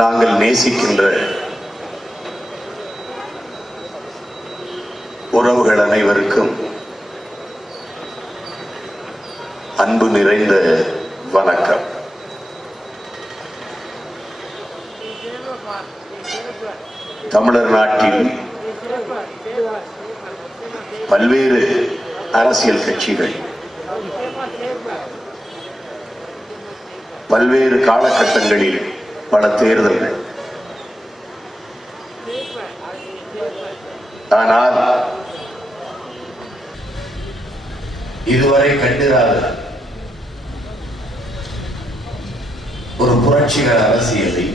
நாங்கள் நேசிக்கின்ற உறவுகள் அனைவருக்கும் அன்பு நிறைந்த வணக்கம். தமிழர் நாட்டில் பல்வேறு அரசியல் கட்சிகள் பல்வேறு காலகட்டங்களில் பல தேர்தல்கள். ஆனால் இதுவரை கண்டிராத ஒரு புரட்சிகர அரசியலை,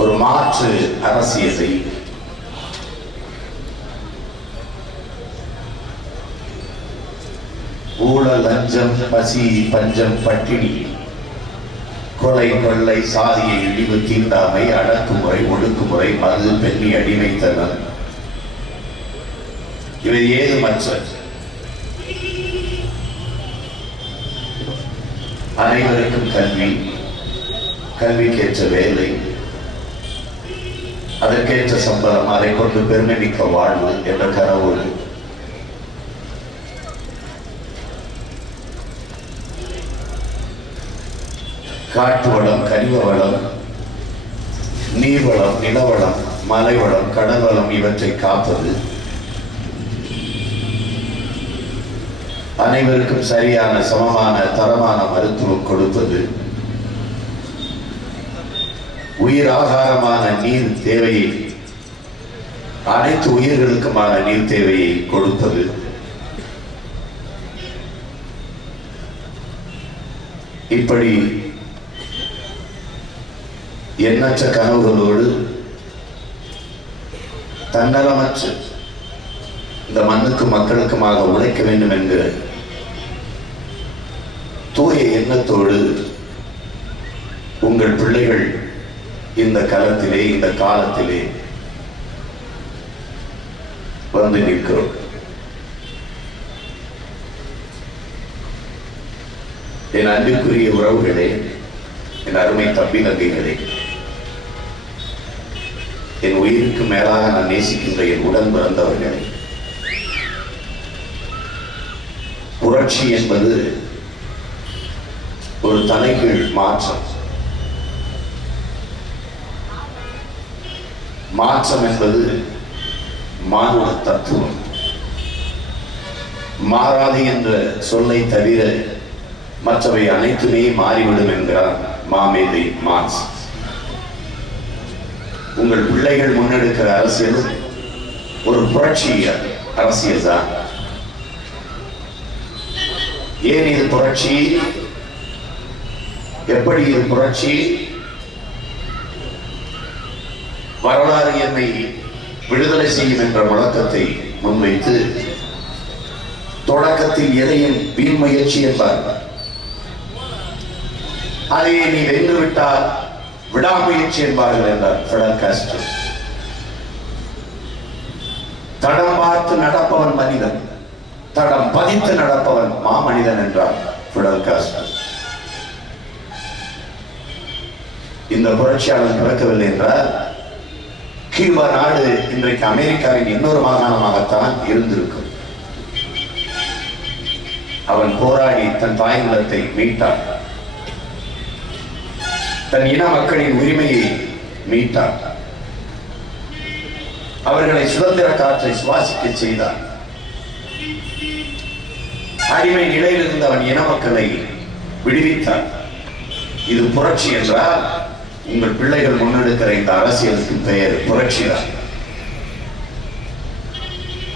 ஒரு மாற்று அரசியலை, ஊழல், லஞ்சம், பசி, பஞ்சம், பட்டினி, கொலை, கொள்ளை, சாதியை இழிவு, தீண்டாமை, அடக்குமுறை, ஒடுக்குமுறை, மது, பெண்ணி, அடிமைத்தனம், இவை ஏதுமற்ற அனைவருக்கும் கல்வி, கல்விக்கேற்ற வேலை, அதற்கேற்ற சம்பளம், அதை கொண்டு பெருமை மிக்க வாழ்வு என்ற கனவோடு காட்டு வளம், கனிம வளம், நீர்வளம், நிலவளம், மலைவளம், கடல் வளம் இவற்றை காப்பது, அனைவருக்கும் சரியான சமமான தரமான மருத்துவம் கொடுப்பது, உயிர் ஆகாரமான நீர் தேவையை, அனைத்து உயிர்களுக்குமான நீர் தேவையை கொடுப்பது, இப்படி எண்ணற்ற கனவுகளோடு தன்னலமற்ற இந்த மண்ணுக்கும் மக்களுக்குமாக உழைக்க வேண்டும் என்கிற தூய எண்ணத்தோடு உங்கள் பிள்ளைகள் இந்த களத்திலே, இந்த காலத்திலே வந்து நிற்கிறோம். என் அன்பிற்குரிய உறவுகளே, என் அருமை தம்பி தங்கைகளே, என் உயிருக்கு மேலாக நான் நேசிக்கின்ற என் உடன் பிறந்தவர்களே, புரட்சி என்பது ஒரு தலைகீழ் மாற்றம். மாற்றம் என்பது மானுட தத்துவம். மாறாது என்ற சொல்லை தவிர மற்றவை அனைத்துமே மாறிவிடும் என்கிறார் மாமேதை மார்க்ஸ். உங்கள் பிள்ளைகள் முன்னெடுக்கிற அரசியலும் ஒரு புரட்சி அரசியல் தான். ஏன் இது புரட்சி? எப்படி இது புரட்சி? வரலாறு என்னை விடுதலை செய்யும் என்ற முழக்கத்தை முன்வைத்து தொடக்கத்தில் எதையும் வீண் முயற்சி என்பார். அதை நீ வென்றுவிட்டால் விடாமுயற்சி என்பார்கள் என்றார் ஃபிடல் காஸ்ட்ரோ. தடம் பார்த்து நடப்பவன் மனிதன், தடம் பதித்து நடப்பவன் மாமனிதன் என்றார் ஃபிடல் காஸ்ட்ரோ. இந்த புரட்சியாளர் பிறக்கவில்லை என்றால் கியூபா நாடு இன்றைக்கு அமெரிக்காவின் இன்னொரு மாகாணமாகத்தான் இருந்திருக்கும். அவன் போராடி தன் தாய் நிலத்தை மீட்டான், தன் இன மக்களின் உரிமையை மீட்டார், அவர்களை சுதந்திர காற்றை சுவாசிக்க செய்தார். அடிமை நிலையில் இருந்த அவன் இன மக்களை விடுவித்தார். இது புரட்சி என்றால் உங்கள் பிள்ளைகள் முன்னெடுக்கிற இந்த அரசியலுக்கு பெயர் புரட்சிதான்.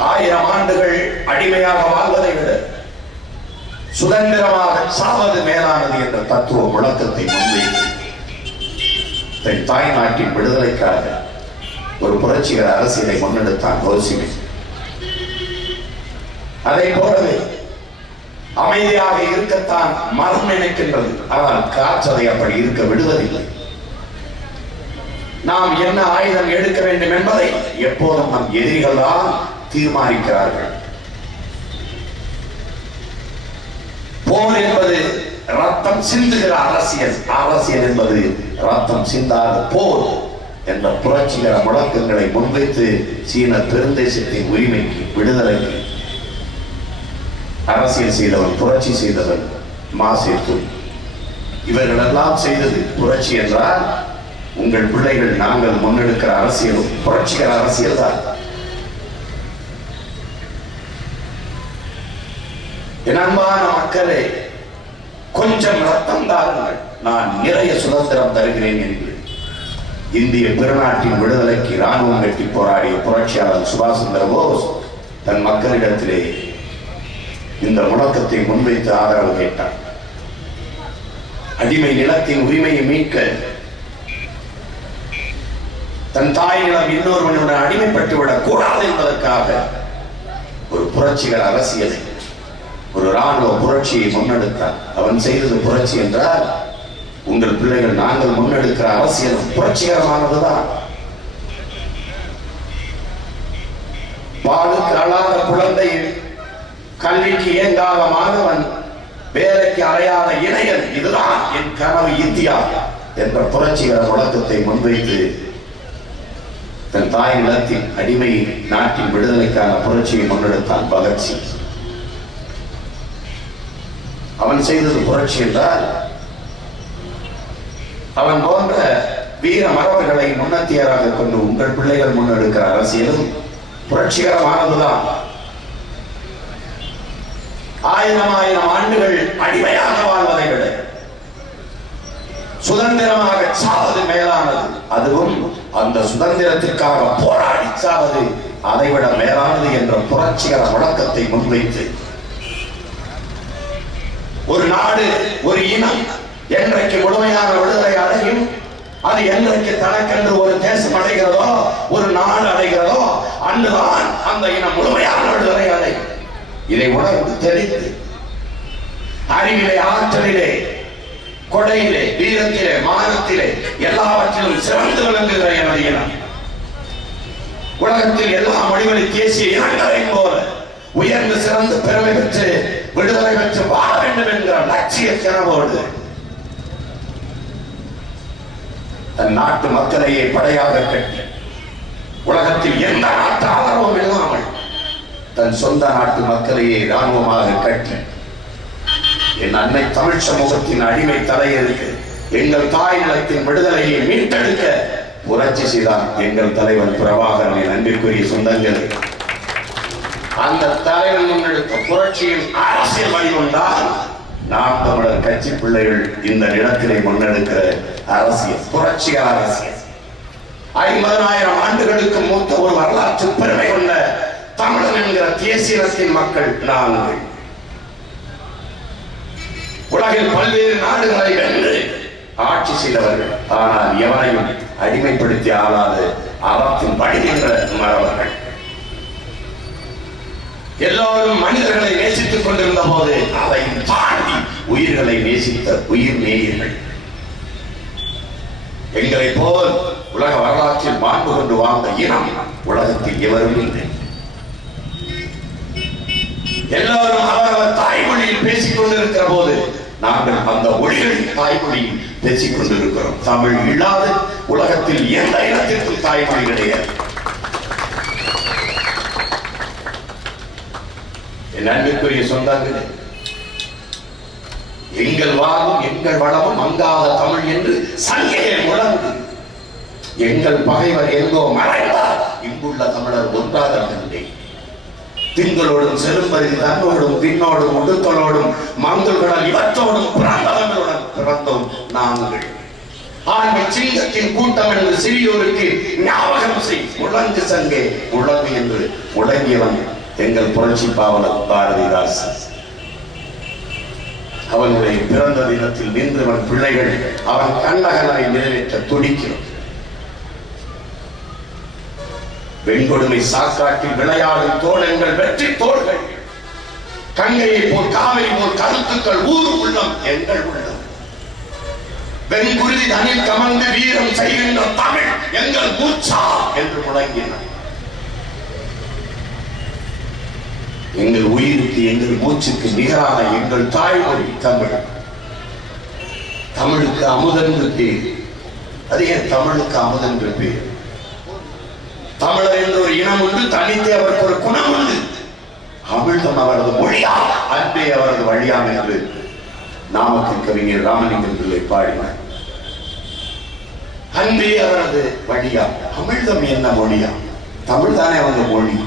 1000 ஆண்டுகள் அடிமையாக வாழ்வதை விட சுதந்திரமாக சாவது மேலானது என்ற தத்துவ முழக்கத்தை முன்வைத்து தன் தாய் நாட்டின் விடுதலைக்காக ஒரு புரட்சிகர அரசியலை முன்னெடுத்தான் ஹோசிமி. அதை போலவே அமைதியாக இருக்கத்தான் மரம் நினைக்கின்றது, ஆனால் காற்றதை அப்படி இருக்க விடுவதில்லை. நாம் என்ன ஆயுதம் எடுக்க வேண்டும் என்பதை எப்போதும் நம் எதிரிகள் தான் தீர்மானிக்கிறார்கள். போர் என்பது ரத்தம் சிந்துகிற அரசியல், அரசியல் என்பது ரத்தம் சிந்தாத போர் என்ற புரட்சிகர முழக்கங்களை முன்வைத்து சீன பெருந்தேசத்தின் உரிமைக்கு, விடுதலைக்கு அரசியல் செய்தவன், புரட்சி செய்தவன் மாசேத்து. இவர்களெல்லாம் செய்தது புரட்சி என்றால் உங்கள் பிள்ளைகள் நாங்கள் முன்னெடுக்கிற அரசியலும் புரட்சிகர அரசியல் தான். என் அன்பான மக்களே, கொஞ்சம் ரத்தம் தாருங்கள், நான் நிறைய சுதந்திரம் தருகிறேன் என்று இந்திய பெருநாட்டின் விடுதலைக்கு ராணுவம் கட்டி போராடிய புரட்சியாளர் சுபாஷ் சந்திர போஸ் தன் மக்களிடத்திலே இந்த முழக்கத்தை முன்வைத்து ஆதரவு கேட்டார். அடிமை நிலத்தின் உரிமையை மீட்க, தன் தாய் நிலம் இன்னொருவனுடன் அடிமைப்பட்டு விடக் கூடாது என்பதற்காக ஒரு புரட்சிகர அரசியலை, ஒரு ராணுவ புரட்சியை முன்னெடுத்தார். அவன் செய்தது புரட்சி என்றால் உங்கள் பிள்ளைகள் நாங்கள் முன்னெடுக்கிற அரசியல் புரட்சிகரமானதுதான். பாலுக்கு அழாத குழந்தை, கல்விக்கு இயங்காத மாணவன், வேலைக்கு அறையாத இளைஞன், இதுதான் என் கனவு இந்தியா என்ற புரட்சிகர முழக்கத்தை முன்வைத்து தன் தாய் நிலத்தின் அடிமை நாட்டின் விடுதலைக்கான புரட்சியை முன்னெடுத்தான் பகத்சிங். அவன் செய்தது புரட்சி என்றால் அவன் போன்ற வீர மரபர்களை முன்னத்தியராக கொண்டு உங்கள் பிள்ளைகள் முன்னெடுக்கிற அரசியலும் புரட்சிகரமானதுதான். ஆயிரம் ஆண்டுகள் அடிமையாக வாழ்வதை விட சுதந்திரமாக சாவது மேலானது. அதுவும் அந்த சுதந்திரத்திற்காக போராடி சாவது அதைவிட மேலானது என்ற புரட்சிகர முழக்கத்தை முன்வைத்து ஒரு நாடு, ஒரு இனம் என்றைக்கு முழுமையான விடுதலை அடையும், அது என்றைக்கு தனக்கென்று ஒரு தேசம் அடைகிறதோ, ஒரு நாடு அடைகிறதோ, அன்றுதான் அந்த இனம் முழுமையான விடுதலை அடையும். இதை உணர்ந்து தெரிந்து அறிவிலே, ஆற்றலிலே, கொடையிலே, வீரத்திலே, மானத்திலே எல்லாவற்றிலும் சிறந்து விளங்குகிற எனது இனம் உலகத்தில் எல்லா மொழிகளை தேசிய இனங்களையும் போல உயர்ந்து சிறந்து பெருமை பெற்று விடுதலை பெற்று வாழ வேண்டும் என்கிற லட்சிய கனவோடு தன் நாட்டு மக்களையே படையாக கட்டி உலகத்தில் எந்த நாட்டு ஆதரவும் இல்லாமல் தன் சொந்த நாட்டு மக்களையே இராணுவமாக கட்டி என் அன்னை தமிழ் சமூகத்தின் அடிமை தலையெடுக்க, எங்கள் தாய் நிலத்தின் விடுதலையை மீட்டெடுக்க புரட்சி செய்தான் எங்கள் தலைவன் பிரபாகரனை. அன்பிற்குரிய சொந்தங்களே, அந்த தலைவன் முன்னெடுத்த புரட்சியின் அரசியல் வடிவம்தான் நாம் தமிழர் கட்சி பிள்ளைகள் இந்த நிலத்திலே முன்னெடுக்கிற அரசியல், புரட்சிகர அரசியல். 50,000 ஆண்டுகளுக்கு மூத்த ஒரு வரலாற்று பெருமை கொண்ட தமிழன் என்கிற தேசியத்தின் மக்கள் நாங்கள். உலகில் பல்வேறு நாடுகளை வென்று ஆட்சி செய்தவர்கள், ஆனால் எவரையும் அடிமைப்படுத்தி ஆளாத அறத்தின் படிக்கின்ற மரபர்கள். எல்லோரும் மனிதர்களை நேசித்துக் கொண்டிருந்த போது அதை தாண்டி உயிர்களை நேசித்த உயிர் நேயர்கள். எங்களை போல் உலக வரலாற்றில் மாண்பு கொண்டு வாழ்ந்த இனம் உலகத்தில் எவரும் இல்லை. எல்லோரும் அவரவர் தாய்மொழியில் பேசிக் கொண்டிருக்கிற போது நாங்கள் அந்த மொழிகளில் தாய்மொழியில் பேசிக் கொண்டிருக்கிறோம். தமிழ் இல்லாத உலகத்தில் எந்த இடத்திற்கும் தாய்மொழி கிடையாது. என் அன்புக்குரிய சொந்தங்களே, எங்கள் வாழ்வும் எங்கள் வளமும் மங்காத தமிழ் என்று சங்கையை முழங்கு. எங்கள் பகைவர் எங்கோ மறைந்தார், இங்குள்ள தமிழர் ஒன்றாக இருந்தே திங்களோடும் செரும்பரின் தன்னோடும் பின்னோடும் ஒடுக்கலோடும் மங்குள்களால் இவற்றோடும் பிறந்தவர்களுடன் பிறந்தோம் நாங்கள். ஆண்மை சிங்கத்தின் கூட்டம் என்று சிறியோருக்கு ஞாபகம் செய், முழங்கு சங்கே முழங்கு என்று முழங்கியவன் எங்கள் புரட்சி பாவலர் பாரதிதாசன். அவனுடைய பிறந்த தினத்தில் நின்றவன் பிள்ளைகள் அவன் கண்ணகனை நிறைவேற்ற துடிக்கிறோம். வெண்கொடுமை சாக்காட்டில் விளையாடும் தோழங்கள் வெற்றி தோள்கள், கங்கையை போல் காவிரி போல் கருத்துக்கள் ஊர் உள்ளம் எங்கள் உள்ளம். வெண்குருதி தனில் கமர்ந்து வீரம் செய்கின்ற தமிழ் எங்கள் மூச்சா என்று முழங்கினார். எங்கள் உயிருக்கு எங்கள் மூச்சுக்கு நிகரான எங்கள் தாய்மொழி தமிழ். தமிழுக்கு அமுதன் என்று பேர். அது ஏன் தமிழுக்கு அமுதன் என்று பேர்? தமிழர் என்ற ஒரு இனம் உண்டு, தனித்து அவருக்கு ஒரு குணம் உண்டு. அமிழ்தம் அவரது மொழியா, அன்பே அவரது வழியாம் என்று நாமக்கல் கவிஞர் ராமலிங்கம் பிள்ளை பாடினார். அன்பே அவரது வழியா, அமிழ்தம் என்ன மொழியா? தமிழ் தானே அவங்க மொழி.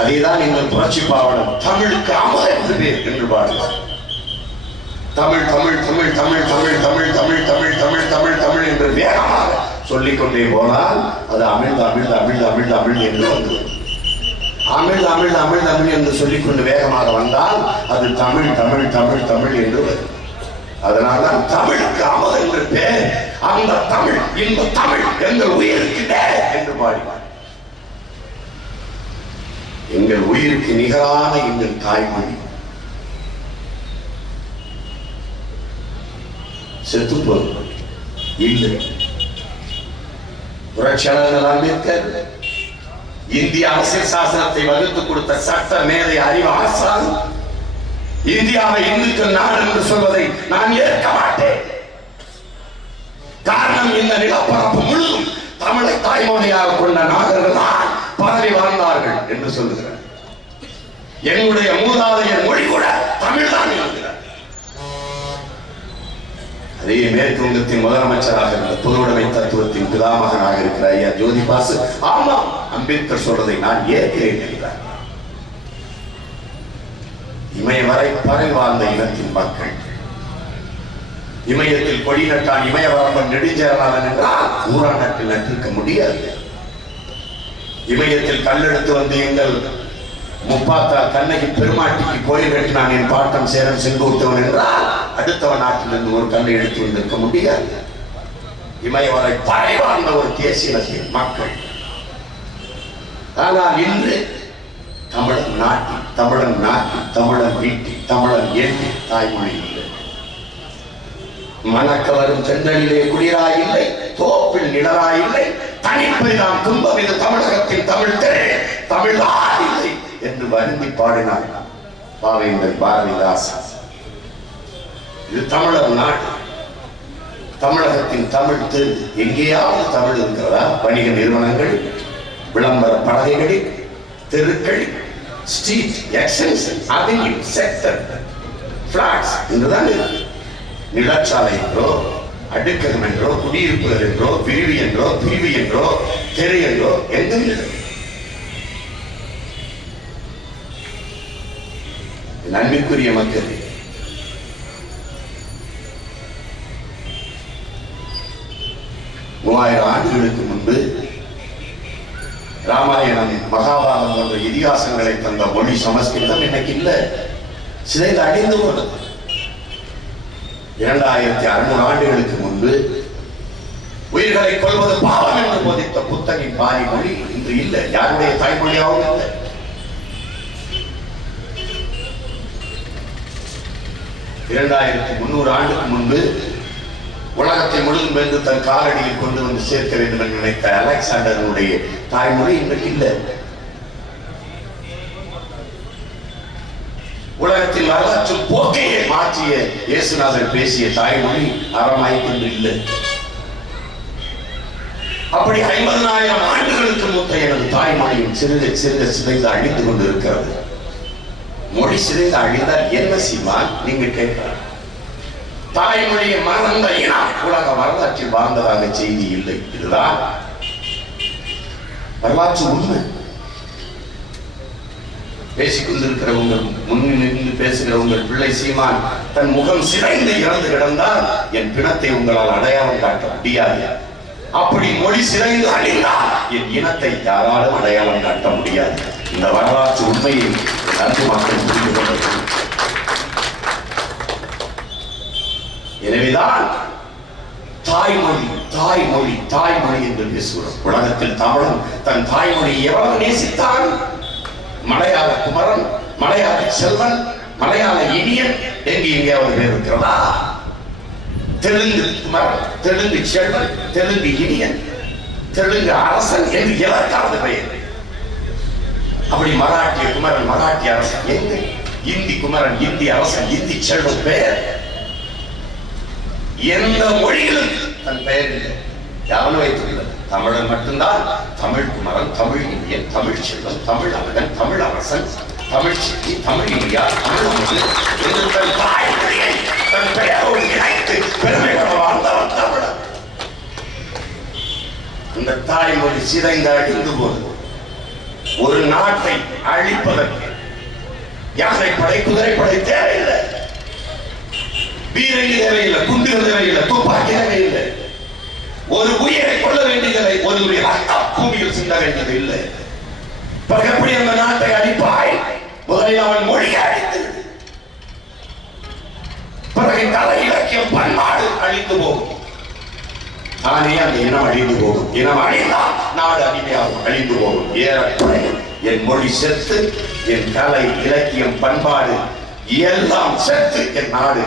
அதேதான் எங்கள் புரட்சி பாவலர் தமிழுக்கு அமுதன் என்று பேர் என்று பாடுவார். தமிழ் தமிழ் தமிழ் தமிழ் தமிழ் தமிழ் தமிழ் தமிழ் தமிழ் தமிழ் தமிழ் என்று வேகமாக சொல்லிக்கொண்டே போனால் அது அமிழ்ந்து அமிழ்ந்து அமிழ்ந்து அமிழ்ந்து அமிழ்ந்து என்று வந்து அமிழ்ந்து அமிழ்ந்து அமிழ்ந்து அமிழ் என்று சொல்லிக்கொண்டு வேகமாக வந்தால் அது தமிழ் தமிழ் தமிழ் தமிழ் என்று வரும். அதனால்தான் தமிழுக்கு அமுதன் என்று பேர். அந்த தமிழ் இந்த தமிழ் எங்கள் உயிருக்கு நேர் என்று பாடினார். எங்கள் உயிருக்கு நிகரான எங்கள் தாய்மொழி செத்து போகும் இல்லை. புரட்சியாளர் அம்பேத்கர் இந்திய அரசியல் சாசனத்தை வகுத்து கொடுத்த சட்ட மேதை அறிவு ஆசான் இந்தியாவை இந்துக்கள் நாடு என்று சொல்வதை நான் ஏற்க மாட்டேன். காரணம், இந்த நிலப்பரப்பு முழுதும் தமிழை தாய்மொழியாக கொண்ட நாகர்கள் தான் பரவி வாழ்ந்தார்கள் என்று சொல்லுகிறார். என்னுடைய மூதாதையர் மொழி கூட தமிழ் தான் என்கிறார். அதே மேற்கு வங்கத்தின் முதலமைச்சராக இருந்த பொதுவுடைமை தத்துவத்தின் பிதாமகனாக இருக்கிற ஐயா ஜோதி பாசு, ஆமாம் அம்பேத்கர் சொல்றதை நான் ஏற்கிறேன் என்றார். இமய வரை பறை வாழ்ந்த இனத்தின் மக்கள் இமயத்தில் கொடி நட்டான் இமயவரம்பன் நெடுஞ்சேரலாளன் என்றால் ஊரா நாட்டில் நட்டிருக்க முடியாது. இமயத்தில் கல்லெடுத்து வந்து எங்கள் முப்பாத்தா கண்ணகி பெருமாட்டிக்கு கோயில் கட்டினான் என் பாட்டம் சேரன் செங்கோட்டவன் என்றால் அடுத்தவன் நாட்டிலிருந்து ஒரு கல்லை எடுத்து வந்திருக்க முடியாது. இமயவரை பறை வாழ்ந்த ஒரு தேசியத்தின் மக்கள். ஆனால் இன்று தமிழன் நாட்டி தமிழன் நாட்டி தமிழன் வீட்டி தமிழன் ஏற்றி தாய்மொழி இல்லை. மணக்க வரும் செந்தனிலே குளிராயில்லை, தோப்பில் நிழலாயில்லை, தனிப்பெரிதாம் துன்பம் இது தமிழகத்தின் தமிழ் திரை தமிழ்தான் இல்லை என்று வருந்தி பாடினார் பாவேந்தர் பாரதிதாசன். இது தமிழர் நாடு. தமிழகத்தின் தமிழ் தெரு எங்கேயாவது தமிழ் இருக்கிறதா? வணிக நிறுவனங்கள், விளம்பர பலகைகளில், தெருக்கள், street extension, avenue, sector, flats என்றுதான் இருக்கு. நிலச்சாலை என்றோ, அடுக்ககம் என்றோ, குடியிருப்புகள் என்றோ, பிரிவு என்றோ, பிரிவு என்றோ, தெரு என்றோ எங்கும் இல்லை. நன்மைக்குரிய மக்கள், மூவாயிரம் ஆண்டுகளுக்கு முன்பு ராமாயணம், மகாபாரதம் போன்ற இதிகாசங்களை தந்த மொழி சமஸ்கிருதம் இன்னைக்கு இல்ல, சிதைந்து அழிந்து போனது. 2600 ஆண்டுகளுக்கு முன்பு உயிர்களை கொள்வது பாவம் என்று போதித்த புத்தகின் பாரி மொழி இன்று இல்லை, யாருடைய தாய்மொழியாகவும் இல்லை. 2300 ஆண்டுக்கு முன்பு உலகத்தை முழுதும் வென்று தன் காலடியில் கொண்டு வந்து சேர்க்க வேண்டும் என்று நினைத்த அலெக்சாண்டருடைய தாய்மொழி இன்றைக்கு இல்லை. உலகத்தின் வரலாற்று போக்கையை மாற்றிய இயேசுநாதர் பேசிய தாய்மொழி அறமாய்க்கு இல்லை. அப்படி 50,000 ஆண்டுகளுக்கு முந்தைய எனது தாய்மொழியும் சிறுக சிறுக சிதைந்து அழிந்து கொண்டிருக்கிறது. மொழி சிதைந்து அழிந்தால் என்ன செய்வான் நீங்க கேட்கலாம். தாய்மொழியை மறந்த இனம் உலக வரலாற்றில் வாழ்ந்ததாக செய்தி இல்லை. இதுதான் வரலாற்று உண்மை. பேசிக் கொண்டிருக்கிற உங்கள் முன்னின்று பேசுகிற உங்கள் பிள்ளை சீமான் தன் முகம் சிதைந்து இறந்து கிடந்தால் என் பிணத்தை உங்களால் அடையாளம் காட்ட முடியாது. அப்படி மொழி சிதைந்து அழிந்தால் என் இனத்தை யாராலும் அடையாளம் காட்ட முடியாது. இந்த வரலாற்று உண்மையை அன்பு மக்கள் புரிந்து கொள்ள. எனவேதான் தாய்மொழி தாய்மொழி தாய்மொழி என்று பேசுகிறோம். உலகத்தில் தமிழன் தன் தாய்மொழியை எவ்வளவு நேசித்தான். மலையாள குமரன், மலையாள செல்வன், மலையாள இனியன் எங்கே எங்கேயாவது பேர் இருக்கிறதா? தெலுங்கு குமரன், தெலுங்கு செல்வன், தெலுங்கு இனியன், தெலுங்கு அரசன் என்று எதற்காவது பெயர்? அப்படி மராட்டிய குமரன், மராட்டிய அரசன் எங்க? இந்தி குமரன், இந்தி அரசன், இந்தி செல்வன் பெயர் எந்த மொழியிலும் தன் பெயர் இல்லை. யாரும் வைத்துள்ளது தமிழன் மட்டும்தான். தமிழ் குமரன், தமிழ் இந்தியன், தமிழ் செல்வன், தமிழ் அழகன், தமிழ் அரசன், தமிழ் செல்வி, தமிழ் இந்தியா, தமிழ் அமுது என்று தன் தாய்மொழியை தன் பெயரோடு இணைத்து பெருமையோட வாழ்ந்தவன் தமிழன். இந்த தாய்மொழி சிதைந்து அழிந்து போது ஒரு நாட்டை அழிப்பதற்கு யானை படை, குதிரை படை தேவையில்லை, வீரங்கி தேவையில்லை, குண்டுகள் தேவையில்லை, துப்பாக்கி தேவையில்லை, ஒரு உயிரை கொள்ள வேண்டியதில்லை, ஒரு ரத்தம் பூமியில் சிந்த வேண்டியது இல்லை. பிறகு எப்படி அந்த நாட்டை அழிப்பாய்? முதலில் அவன் மொழியை அழித்து, பிறகு கலை இலக்கியம் பண்பாடு அழிந்து போகும். தானே அந்த இனம் அழிந்து போகும். இனம் அழிந்தால் நாடு அடிமையாகும், அழிந்து போகும். ஏறக்குறை என் மொழி செத்து, என் கலை இலக்கியம் பண்பாடு எல்லாம் செத்து, என் நாடு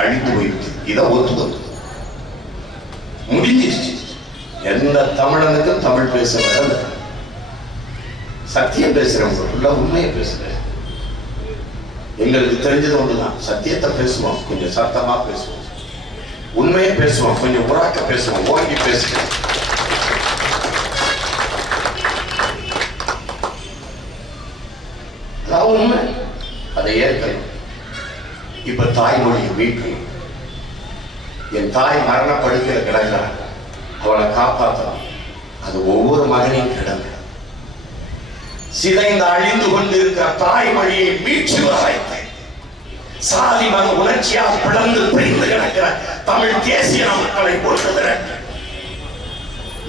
அழிந்து போயிடுச்சு. இதை ஒத்துக்கொண்டு முடிஞ்சிருச்சு. எந்த தமிழனுக்கும் தமிழ் பேச வரல. சத்தியம் பேசுறவங்க உண்மையை பேசுறேன். எங்களுக்கு தெரிஞ்சது ஒண்ணுதான், சத்தியத்தை பேசுவோம், கொஞ்சம் சத்தமா பேசுவோம், உண்மையை பேசுவோம், கொஞ்சம் உராக்க பேசுவோம், ஓங்கி பேசுவோம். அதான் உண்மை. அதை ஏற்கணும். இப்ப தாய்மொழியை மீட்கணும். என் தாய் மரணப்படுகிற கிடக்கிறார், அவளை காப்பாற்றலாம். அது ஒவ்வொரு மகனையும் கிடங்க. சிதைந்து அழிந்து கொண்டிருக்கிற தாய்மொழியை மீட்சி வரைத்து சாதி மத உணர்ச்சியால் பிளந்து பிரிந்து கிடக்கிற தமிழ் தேசிய மக்களை கொண்டு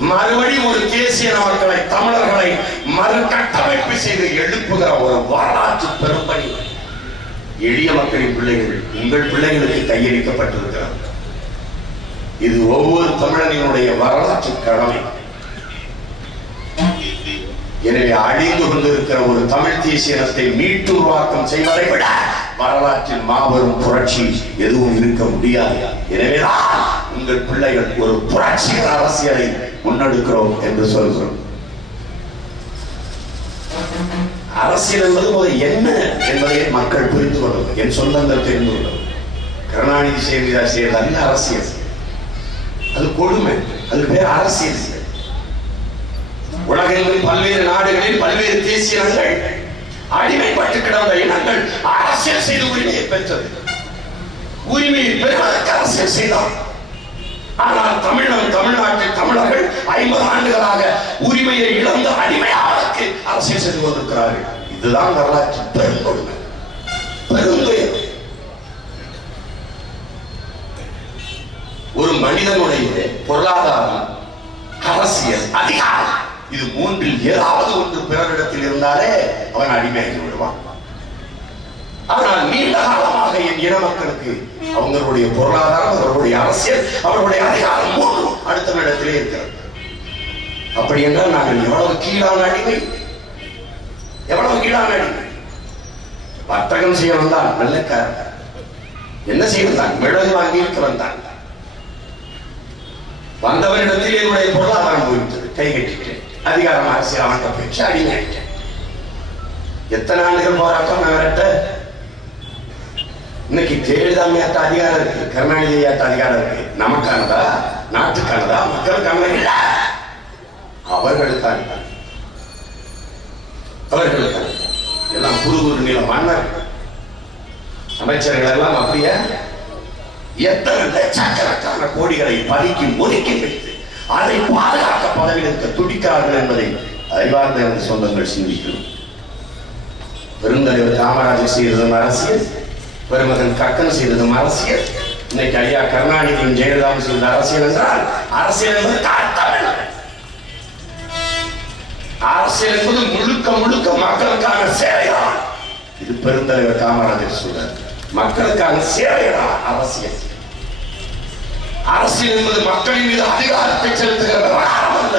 மறுபடி ஒரு தேசிய மக்களை, தமிழர்களை மறுகட்டமைப்பு செய்து எழுப்புகிற ஒரு வரலாற்று பெரும்பணி எளிய மக்களின் பிள்ளைகள், உங்கள் பிள்ளைகளுக்கு கையளிக்கப்பட்டிருக்கிறார். இது ஒவ்வொரு தமிழனினுடைய வரலாற்று கடமை. எனவே அழிந்து கொண்டிருக்கிற ஒரு தமிழ் தேசியத்தை மீட்டு உருவாக்கம் செய்வதை விட வரலாற்றில் மாபெரும் புரட்சி எதுவும் இருக்க முடியாது. எனவேதான் உங்கள் பிள்ளைகள் ஒரு புரட்சிகர அரசியலை முன்னெடுக்கிறோம் என்று சொல்கிறோம். அரசியல் என்பது என்ன என்பதை மக்கள் புரிந்து கொள்ளும், என் சொந்தங்கள் தெரிந்து கொள்ளும். கருணாநிதி செய்த அல்ல அரசியல், அது கொடுமை, அது பேர் அரசியல். உலகின் பல்வேறு நாடுகளில் பல்வேறு தேசிய இனங்கள், அடிமைப்பட்டு கிடந்த இனங்கள் அரசியல் செய்து உரிமையை பெற்றது. உரிமையை பெறுவதற்கு அரசியல் செய்தார். ஆனால் தமிழ்நாட்டில் தமிழர்கள் 50 ஆண்டுகளாக உரிமையை இழந்த அடிமையாளருக்கு அரசியல் செய்து கொண்டிருக்கிறார்கள். இதுதான் வரலாற்று பெருங்கொடுமை, பெருந்துயர். ஒரு மனிதனுடைய பொருளாதாரம், அரசியல், அதிகாரம், இது மூன்றில் ஏதாவது ஒன்று பிறரிடத்தில் இருந்தாலே அவன் அடிமையாகி விடுவான். ஆனால் நீண்ட காலமாக என் இன மக்களுக்கு அவங்களுடைய பொருளாதாரம், அவர்களுடைய அரசியல், அவர்களுடைய அதிகாரம் மூன்றும் அடுத்த இடத்திலே இருக்கிறது. அப்படி என்றால் நாங்கள் எவ்வளவு கீழான அடிமை, எவ்வளவு கீழான அடிமை. வர்த்தகம் செய்ய வந்தான் வெள்ளைக்காரன், என்ன செய்தான்? மிளகு வாங்கி இருக்க வந்தான். வந்தவரிடத்தில் என்னுடைய பொருளாதாரம் போயிட்டது, கை கட்டிட்டேன், அதிகாரம் அரசியல் அவன்கிட்ட போயிடுச்சு, அடிமையாயிட்டேன். எத்தனை ஆண்டுகள் போராட்டம் நகரட்ட. இன்னைக்கு ஜெயலலிதாமையாட்ட அதிகாரம் இருக்கு, கருணாநிதியாட்ட அதிகாரம் இருக்கு. நமக்கானதா, நாட்டுக்கானதா, மக்களுக்கானதா? இல்ல, அவர்களுக்கான, அவர்களுக்கான. எல்லாம் குறு குறு நில மன்னர் அமைச்சர்கள் எல்லாம் அப்படியே எத்தனை லட்சக்கணக்கான கோடிகளை பதுக்கி ஒதுக்கி வைத்து அதை பாதுகாக்க பதவியில் இருக்க துடிக்கிறார்கள் என்பதை அறிவார்ந்த எனது சொந்தங்கள் சிந்திக்கணும். பெருந்தலைவர் காமராஜர் செய்ததும் அரசியல், பெருமகன் கக்கன் செய்ததும் அரசியல், இன்னைக்கு ஐயா கருணாநிதியும் ஜெயலலிதாவும் செய்த அரசியல் என்றால் அரசியல் என்பது அரசியல் என்பது முழுக்க முழுக்க மக்களுக்கான சேவைதான். இது பெருந்தலைவர் காமராஜர் சொல்றார், மக்களுக்கான சேவைதான் அரசியல். அரசியல் என்பது மக்களின் மீது அதிகாரத்தை செலுத்துகிற விவகாரம் அல்ல,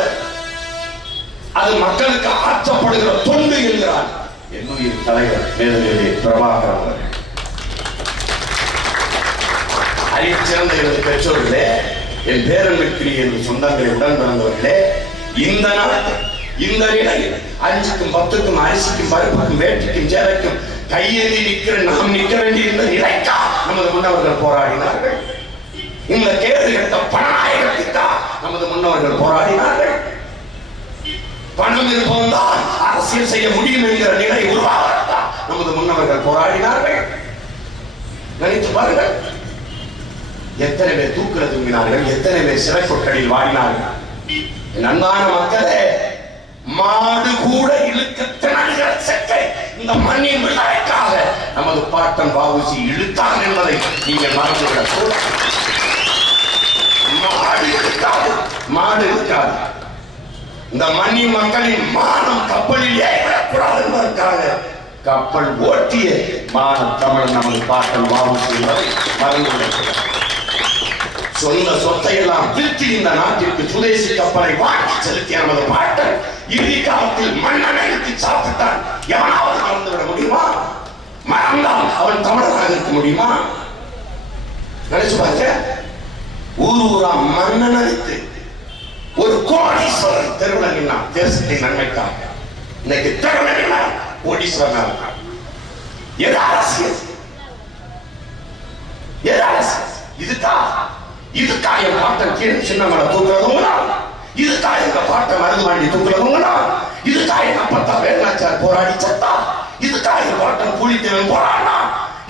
அது மக்களுக்கு ஆற்றப்படுகிற தொண்டு என்கிறார் என்னுடைய தலைவர் மேதவேலி பிரபாகர் அவர்கள். அறிவு சிறந்த எனது பெற்றோர்களே, என் பேரன்பிற்குரிய எனது சொந்தங்களை உடன் பிறந்தவர்களே, இந்த நாள் இந்த நிலையில் 5க்கும் 10க்கும் அரிசிக்கும் பருப்புக்கும் வேட்டிக்கும் சேலைக்கும் கையேந்தி நிற்கிற நாம் நிற்க வேண்டிய இந்த நிலைக்கா நமது முன்னவர்கள் போராடினார்கள். இந்த கேடு கட்ட பணநாயகத்திற்காக நமது முன்னோர்கள் போராடினார்கள். பணம் இருப்பவன் தான் அரசியல் செய்ய முடியும் என்கிற நிலை உருவாகத்தான் நமது முன்னோர்கள் போராடினார்கள். நினைத்து பாருங்கள், எத்தனை பேர் தூக்குல தூங்கினார்கள், எத்தனை பேர் சிறை கொட்டடியில் வாடினார்கள். அன்பான மக்களே, மாடு கூட இழுக்க திணறுகிற செக்கை இந்த மண்ணின் விளையாட்டாக நமது பாட்டன் பாபுஜி இழுத்தான் என்பதை நீங்கள் மறந்துவிடக் கூடாது. மாடு இருக்காது, மாடு இருக்காது. இந்த மண்ணின் மக்களின் மானம் கப்பலில் ஏறக்கூடாது என்பதற்காக கப்பல் ஓட்டிய மான தமிழன் நமது பாட்டன் பாபுஜி என்பதை மறந்துவிடக்கூடாது. சொந்த சொத்தை எல்லாம் திருத்தி இந்த நாட்டிற்கு சுதேசி கப்பலை வாங்கி செலுத்திய நமது பாட்டன் இறுதி காலத்தில் மண்ணெண்ணை எடுத்து சாப்பிட்டான். எவனாவது மறந்துவிட முடியுமா? மறந்தால் அவன் தமிழராக இருக்க முடியுமா? நினைச்சு பாருங்க, ஊர் ஊரா மண்ணெண்ணை அடித்து ஒரு கோடீஸ்வரன் தெருவில் நின்னான் தேசத்தின் நன்மைக்காக. இன்னைக்கு தெருவில் நின்னா கோடீஸ்வரனா இருக்கான். எது அரசியல்? எது அரசியல்? இதுக்கா என் பாட்டன் கீழே சின்ன மலை தூக்குறதுங்களா? இதுக்கா எங்க பாட்டன் மருந்து வாண்டி தூக்குறதுங்களா? இதுக்கா எங்க அப்பத்தா வேலுநாச்சியார் போராடி சத்தா? இதுக்கா எங்க பாட்டன் புலித்தேவன் போராடினா?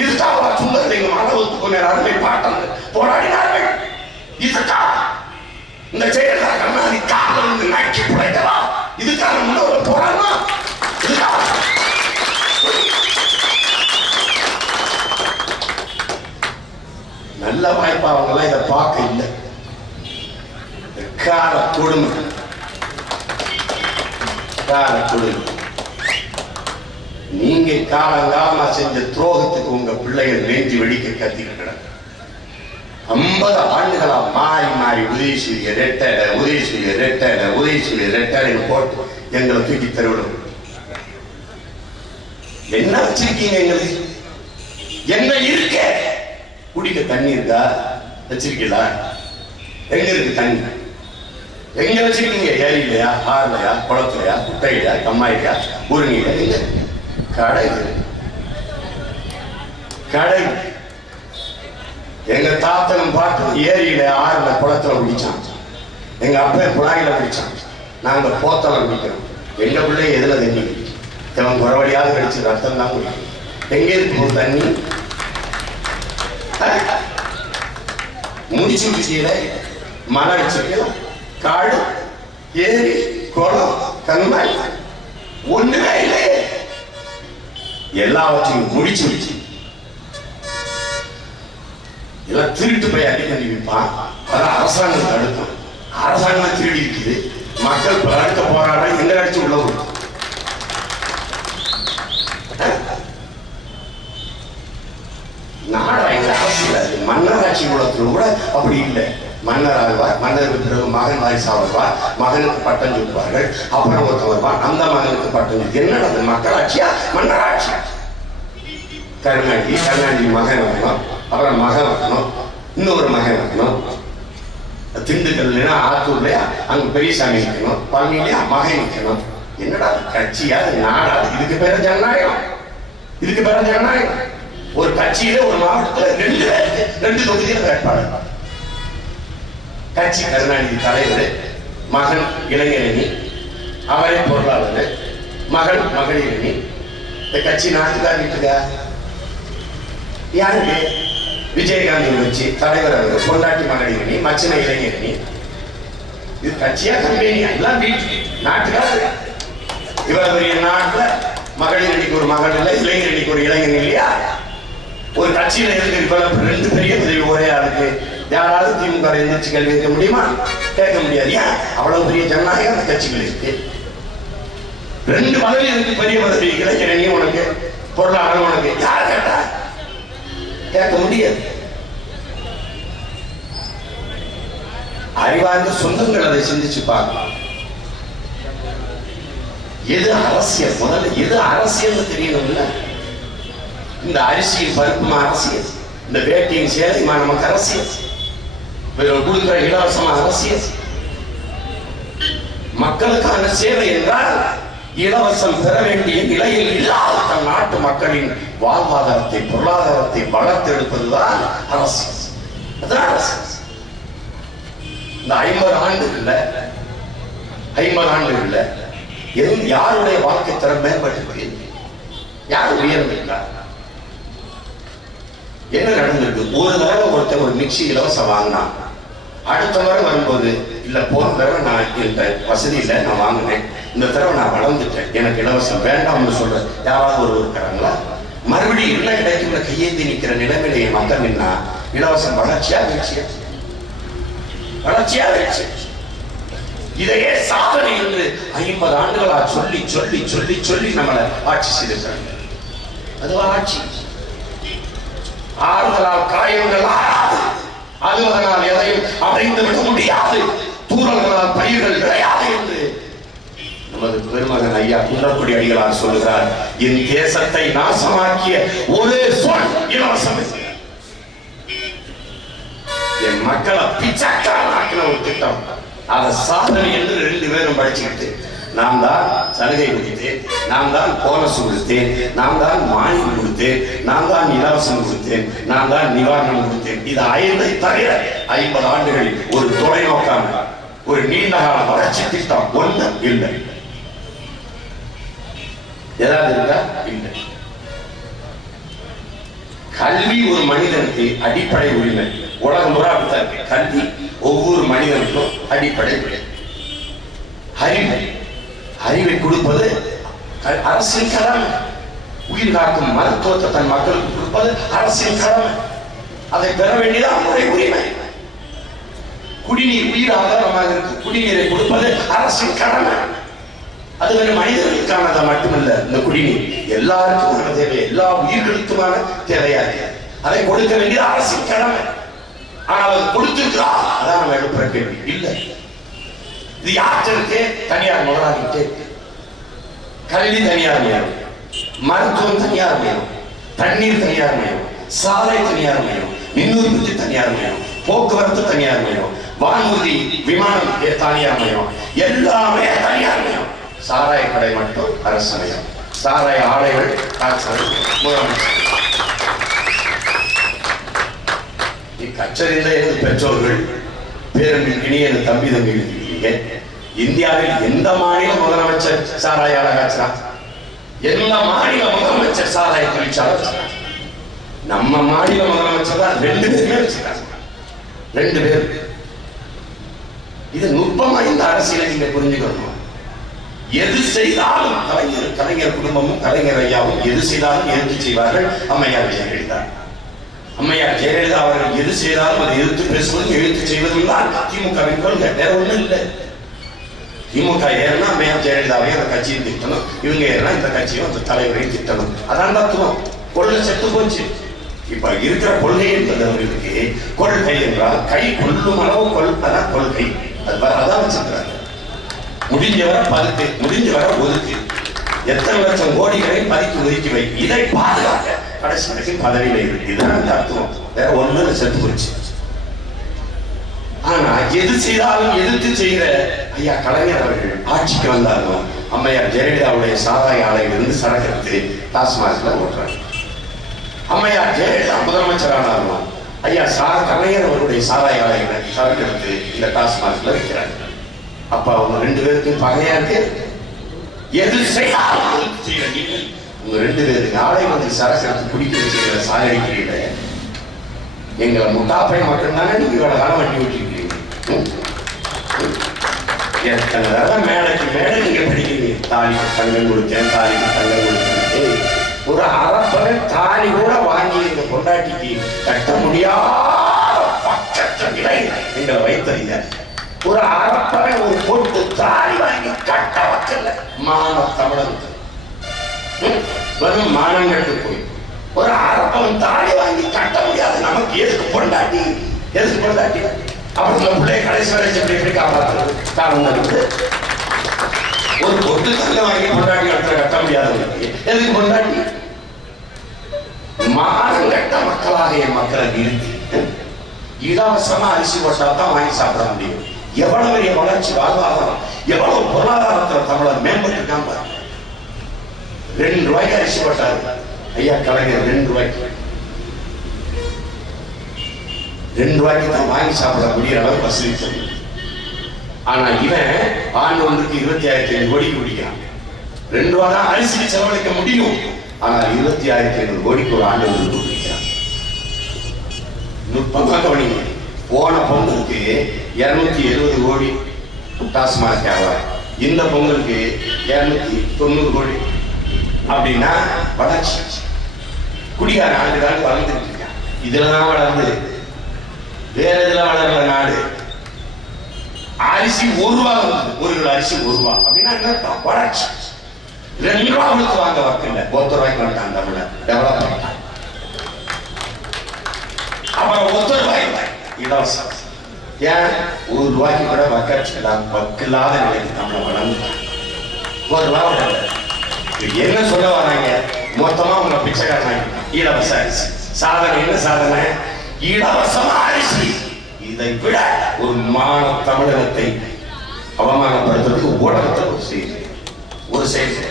இதுக்காக சுந்தரலிங்கம் அளவுக்கு அருமை பாட்டன் போராடினார்கள். இதுக்கா இந்த ஜெயலலிதா கருணாநிதி காலில் இருந்து நக்கி புடைக்கலாம்? இதுக்காக முன்னோர்கள் போராடினா? இதுக்காக நல்ல வாய்ப்பா அவங்க எல்லாம் இதை பார்க்க இல்லை. கால கொடுமை, கால கொடுமை. நீங்க காலங்காலமா செஞ்ச துரோகத்துக்கு உங்க பிள்ளைகள் நெஞ்சு வெடிக்க கத்திக்கிட்டு 50 ஆண்டுகளா மாறி மாறி உதயசூரிய ரெட்டலை, உதயசூரிய ரெட்டலை, உதயசூரிய ரெட்டலைன்னு போட்டு எங்களை தூக்கி தருவிடும். என்ன வச்சிருக்கீங்க? எங்களுக்கு என்ன இருக்க? குடிக்க தண்ணி இருக்கா? வச்சிருக்கீங்களா? எங்க இருக்கு தண்ணி? எங்க வச்சிருக்கீங்க? ஏரியிலையா, ஆறுலையா, குளத்துலையா, குட்டையிலையா, கம்மாயிலையா, ஊருணியில? எங்க? கடை கடை. எங்க தாத்தனும் பாட்டும் ஏரியில, ஆறுல, குளத்துல குடிச்சான். எங்க அப்பா குழாயில குடிச்சான். நாங்க போத்தல குடிக்கிறோம். எங்க பிள்ளை எதுல தண்ணி? இவன் குறவழியாவது கடிச்சு ரத்தம் தான் குடிக்கும். எங்க இருக்கு ஒரு தண்ணி? முடிச்சு விசியில மலை வச்சிருக்கோம். காடு, ஏரி, குளம், கண்மாய் ஒண்ணுமே இல்லை. எல்லாவற்றையும் முடிச்சு வச்சு எல்லாம் திருட்டு போய் அடி பண்ணி விற்பான். அதான் அரசாங்கம் தடுக்கும். அரசாங்கம் திருடி இருக்குது. மக்கள் அடுத்த போராட்டம் எங்க அடிச்சு உள்ள வரும். மன்னராட்சி குலத்தில் கூட அப்படி இல்லை. மன்னர் ஆழ்வார், மன்னருக்கு பிறகு மகன் வாரிசாவார், மகனுக்கு பட்டம் சொல்லுவார்கள். அப்புறம் ஒருத்தர் வருவான், அந்த மகனுக்கு பட்டம். என்ன அது மக்களாட்சியா மன்னராட்சி? கருணாநிதி மகன் வரணும், அப்புறம் மகன் வரணும், இன்னொரு மகன் வரணும். திண்டுக்கல்லையா, ஆத்தூர்லையா அங்க பெரியசாமி நிற்கணும், பழனிலையா மகன் நிற்கணும். என்னடா கட்சியா நாடா? இதுக்கு பேர ஜனநாயகம்? இதுக்கு பேர ஜனநாயகம்? ஒரு கட்சியில ஒரு மாவட்டத்தில் 2 தொகுதியில் வேட்பாளர். கட்சி கருணாநிதி தலைவர், மகன் இளைஞரணி, அவரே பொருளாளர், மகள் மகளிர் அணி. இந்த கட்சி நாட்டுக்காக இருக்குதா? யாருக்கு? விஜயகாந்த் வச்சு தலைவர் அவர், பொண்டாட்டி மகளிர் அணி, மச்சின இளைஞர் அணி. இது கட்சியா கம்பெனியா? எல்லாம் நாட்டுக்காக. இவ்வளவு பெரிய நாட்டுல மகளிர் அணிக்கு ஒரு மகள் இல்லை, இளைஞர் அணிக்கு ஒரு இளைஞர் இல்லையா? ஒரு கட்சியில இருக்கு 2 பெரிய பதவி ஒரே ஆளுக்கு. யாராவது திமுக எந்திரிச்சு கேள்வி கேட்க முடியுமா? கேட்க முடியாது. ஏன்? அவ்வளவு பெரிய ஜனநாயகம் அந்த கட்சிகள் இருக்கு. 2 பதவி இருக்கு, பெரிய பதவி. இளைஞரணி உனக்கு, பொருளாளர் உனக்கு. யார் கேட்டா? கேட்க முடியாது. அறிவார்ந்த சொந்தங்கள் அதை சிந்திச்சு பார்க்கலாம். எது அரசியல்? முதல்ல எது அரசியல் தெரியணும்ல. இந்த அரிசியின் பருப்புமா அரசியல்? இந்த வேட்டியின் சேலைமா நமக்கு அரசியல்? கொடுக்கிற இலவசமா அரசியல்? மக்களுக்கான சேவை என்றால் இலவசம் பெற வேண்டிய நிலையில் இல்லாத தன் நாட்டு மக்களின் வாழ்வாதாரத்தை, பொருளாதாரத்தை வளர்த்தெடுப்பதுதான் அரசியல். அதுதான் அரசியல். இந்த 50 ஆண்டுகள்ல 50 ஆண்டுகள்ல யாருடைய வாழ்க்கை தரம் மேம்பட்டு யார் உயர்ந்திருக்கார்? என்ன நடந்திருக்கு? ஒரு தடவை ஒருத்தர் ஒரு மிக்சி இலவசம் வாங்கினான். அடுத்த முறை வரும்போது இல்ல போன தடவை நான் இந்த வசதி இல்லை நான் வாங்கினேன், இந்த தடவை நான் வளர்ந்துட்டேன், எனக்கு இலவசம் வேண்டாம்னு சொல்ற யாராவது ஒரு இருக்கிறாங்களா? மறுபடியும் என்ன கிடைக்கும் கையேந்தி நிற்கிற நிலைமையில என் மக்கள் நின்னா இலவசம் வளர்ச்சியா வீழ்ச்சியா? வளர்ச்சியா வீழ்ச்சி. இதையே சாதனை என்று 50 ஆண்டுகளா சொல்லி சொல்லி சொல்லி சொல்லி நம்மளை ஆட்சி செய்திருக்காங்க. அதுவா ஆட்சி? ஆறுதலால் காயங்கள் ஆறாது, அழுவதனால் எதையும் அடைந்து விட முடியாது, தூரல்களால் பயிர்கள் விளையாது என்று நமது பெருமகன் ஐயா குன்றக்குடி அடிகளார் சொல்லுகிறார். என் தேசத்தை நாசமாக்கிய ஒரே சொல் இலவசம். என் மக்களை பிச்சைக்காரனாக்கின ஒரு திட்டம், அதை சாதனை என்று 2 பேரும் படிச்சுக்கிட்டு நான் தான் சலுகை கொடுத்தேன், நான் தான் போனஸ் கொடுத்தேன், நான் தான் மானியம் கொடுத்தேன், நான் தான் இலவசம் கொடுத்தேன், நான் தான் நிவாரணம் கொடுத்தேன். இது 5 தவிர 50 ஆண்டுகளில் ஒரு தொலைநோக்கான ஒரு நீண்டகால வளர்ச்சி திட்டம் ஒன்று இல்லை. ஏதாவது இருக்கா? இல்லை. கல்வி ஒரு மனிதனுக்கு அடிப்படை உரிமை. உலகம் முறை அப்படித்தான் இருக்கு. கல்வி ஒவ்வொரு மனிதனுக்கும் அடிப்படை உரிமை. அறிவை கொடுப்பது அரசின் கடமை. உயிர் காக்கும் மருத்துவத்தை தன் மக்களுக்கு கொடுப்பது அரசின் கடமை. அதை பெற வேண்டியது அவருடைய உரிமை. குடிநீர் உயிர் ஆதாரமாக இருக்கு, குடிநீரை கொடுப்பது அரசின் கடமை. அது ஒரு மனிதர்களுக்கானதா மட்டுமல்ல. இந்த குடிநீர் எல்லாருக்குமான தேவை, எல்லா உயிர்களுக்குமான தேவையாக அதை கொடுக்க வேண்டியது அரசின் கடமை. ஆனால் அது கொடுத்திருக்கிறா? அதான் நம்ம எழுப்புற கேள்வி. இல்லை, இது யாருக்கு? தனியார் முதலாளிகிட்டே. கல்வி தனியார் மயம், மருத்துவம் தனியார் மயம், தண்ணீர் தனியார் மயம், சாலை தனியார் மயம், மின்னுற்பத்தி தனியார் மயம், போக்குவரத்து தனியார் மயம், வானூர்தி விமானம் தனியார் மயம், எல்லாமே தனியார் மயம். சாராய கடை மட்டும் அரசு மயம். சாராய ஆலைகள் முதலமைச்சர். இக்கச்சரிந்த பெற்றோர்கள் பேரன்பின் இனிய தம்பி தம்பி எழுதியிருக்கீங்க. இந்தியாவில் எந்த மாநில முதலமைச்சர் சாராய ஆலை காய்ச்சலாம்? எந்த மாநில முதலமைச்சர் சாராய தொழிற்சாலை? நம்ம மாநில முதலமைச்சர் தான் 2 பேருமே வச்சிருக்காங்க. 2 பேர். இது நுட்பமா இந்த அரசியலை நீங்க புரிஞ்சுக்கணும். எது செய்தாலும் கலைஞர் குடும்பமும் கலைஞர் ஐயாவும் எது செய்தாலும் எதிர்த்து செய்வார்கள். அம்மையார் ஜெயலலிதா, அம்மையார் ஜெயலலிதா அவர்கள் எது செய்தாலும் அதை எதிர்த்து பேசுவதும் எழுத்து செய்வதும் தான் திமுகவின் கொள்கை. வேற ஒண்ணும் இல்லை. திமுக ஏறினா அம்மையார் ஜெயலலிதாவையும் அந்த கட்சியும் திட்டணும், இவங்க ஏறினா இந்த கட்சியும் அந்த தலைவரையும் திட்டணும். அதான் தத்துவம். கொள்கை செத்து போச்சு. இப்ப இருக்கிற கொள்கை என்பது அவர்களுக்கு கொள்கை என்றால் கை கொள்ளும் அளவு அதான் கொள்கை. அதான் வச்சிருக்கிறாங்க. முடிஞ்சவரை பதுக்கு, முடிஞ்சவரை ஒதுக்கு, எத்தனை லட்சம் கோடிகளை பதுக்கி ஒதுக்கி வை, இதை பாதுகாக்க கடைசி வரைக்கும் பதவியில இருக்கு. இதுதான் தத்துவம். வேற ஒண்ணு செத்து போச்சு. ஆனா எது செய்தாலும் எதிர்த்து செய்கிற ஐயா கலைஞர் அவர்கள் ஆட்சிக்கு வந்தாலும் அம்மையார் ஜெயலலிதாவுடைய சாராய ஆலையிலிருந்து சரக்கு டாஸ்மாக்ல ஓட்டுறாங்க. அம்மையார் ஜெயலலிதா முதலமைச்சரானாலும் ஐயா கலைஞர் அவருடைய சாராய ஆலைகளை சரக்கு எடுத்து இந்த டாஸ்மாக்ல வைக்கிறாங்க. அப்ப அவங்க 2 பேருக்கும் பகையா இருக்கு. எது செய்தாலும் செய்யற நீங்கள் உங்க 2 பேருக்கு ஆலை வந்து சரக்கு எடுத்து குடிக்க வச்சுக்கிற சாகடிக்கிறீங்க. எங்களை முட்டாப்பை மட்டும்தானே நீங்க இவ்வளவு காலம் வண்டி விட்டுருக்கீங்க. எத்தனை தடவை மேடைக்கு மேடை நீங்க படிக்கிறீங்க. தாலிக்கு தங்கம் கொடுத்தேன், தாலிக்கு தங்கம் கொடுத்தேன். ஒரு அரப்பனை தாலி கூட வாங்கி எங்க பொண்டாட்டிக்கு கட்ட முடியாத பக்கத்த நிலை எங்களை வைத்தறிய. ஒரு அரப்பனை ஒரு பொட்டு தாலி வாங்கி கட்ட வைக்கல. மான தமிழருக்கு வெறும் மானங்கட்டு போய் ஒரு அரப்பன் தாலி வாங்கி கட்ட முடியாது. நமக்கு எதுக்கு பொண்டாட்டி? எதுக்கு பொண்டாட்டி? அப்புறம் நம்ம பிள்ளைய கடைசி வரை எப்படி காப்பாற்றுறது? காரணம் இருக்குது. ஒரு பொட்டு தங்க வாங்கி பொண்டாட்டி கட்ட முடியாது. எதுக்கு பொண்டாட்டி? மானங்கட்ட மக்களாக என் மக்களை நிறுத்தி இலவசமா அரிசி போட்டா தான் வாங்கி சாப்பிட முடியும். எவ்வளவு பெரிய வளர்ச்சி, வாழ்வாதாரம், எவ்வளவு பொருளாதாரத்துல தமிழர் மேம்பட்டு இருக்காங்க. 2 ரூபாய்க்கு அரிசி போட்டாரு ஐயா கலைஞர். 2 ரூபாய்க்கு 2 ரூபாய்க்கு தான் வாங்கி சாப்பிட முடியற அளவு வசதி. ஆனா இவன் ஆண்டு ஒன்றுக்கு 25,000 கோடிக்கு குடிக்கிறான். 2 ரூபா தான் அரிசிக்கு செலவழிக்க முடியும். ஆனால் 25,500 கோடிக்கு ஒரு ஆண்டு ஒன்று குடிக்கிறான். நுட்பமா கவனிங்க. போன பொங்கலுக்கு 270 கோடி டாஸ்மாக் வியாபாரம், இந்த பொங்கலுக்கு 290 கோடி. அப்படின்னா வளர்ச்சி. குடிகார ஆண்டுதான் வளர்ந்துட்டு இருக்கான். இதுலதான் வளர்ந்து, வேற இதுல வளர்ற நாடு. அரிசி 1 ரூபா வந்தது, 1 கிலோ அரிசி 1 ரூபா. அப்படின்னா என்ன வளர்ச்சி. 2 ரூபா கொடுத்து வாங்க வக்கில்ல, 1 ரூபாய்க்கு வந்துட்டான் தமிழன், டெவலப் பண்ணிட்டான். அப்புறம் 1 ரூபாய் இலவசம். ஏன் 1 ரூபாய்க்கு கூட வக்கில்லாத நிலைக்கு தமிழன் வளர்ந்துட்டான். 1 ரூபாய் என்ன சொல்ல வராங்க? மொத்தமா உங்க பிச்சைக்காரன் இலவச அரிசி. சாதனை என்ன சாதனை? இலவசமா அரிசி. இதை விட ஒரு மான தமிழகத்தை அவமானப்படுத்துறதுக்கு ஊடகத்தை ஒரு செய்தி.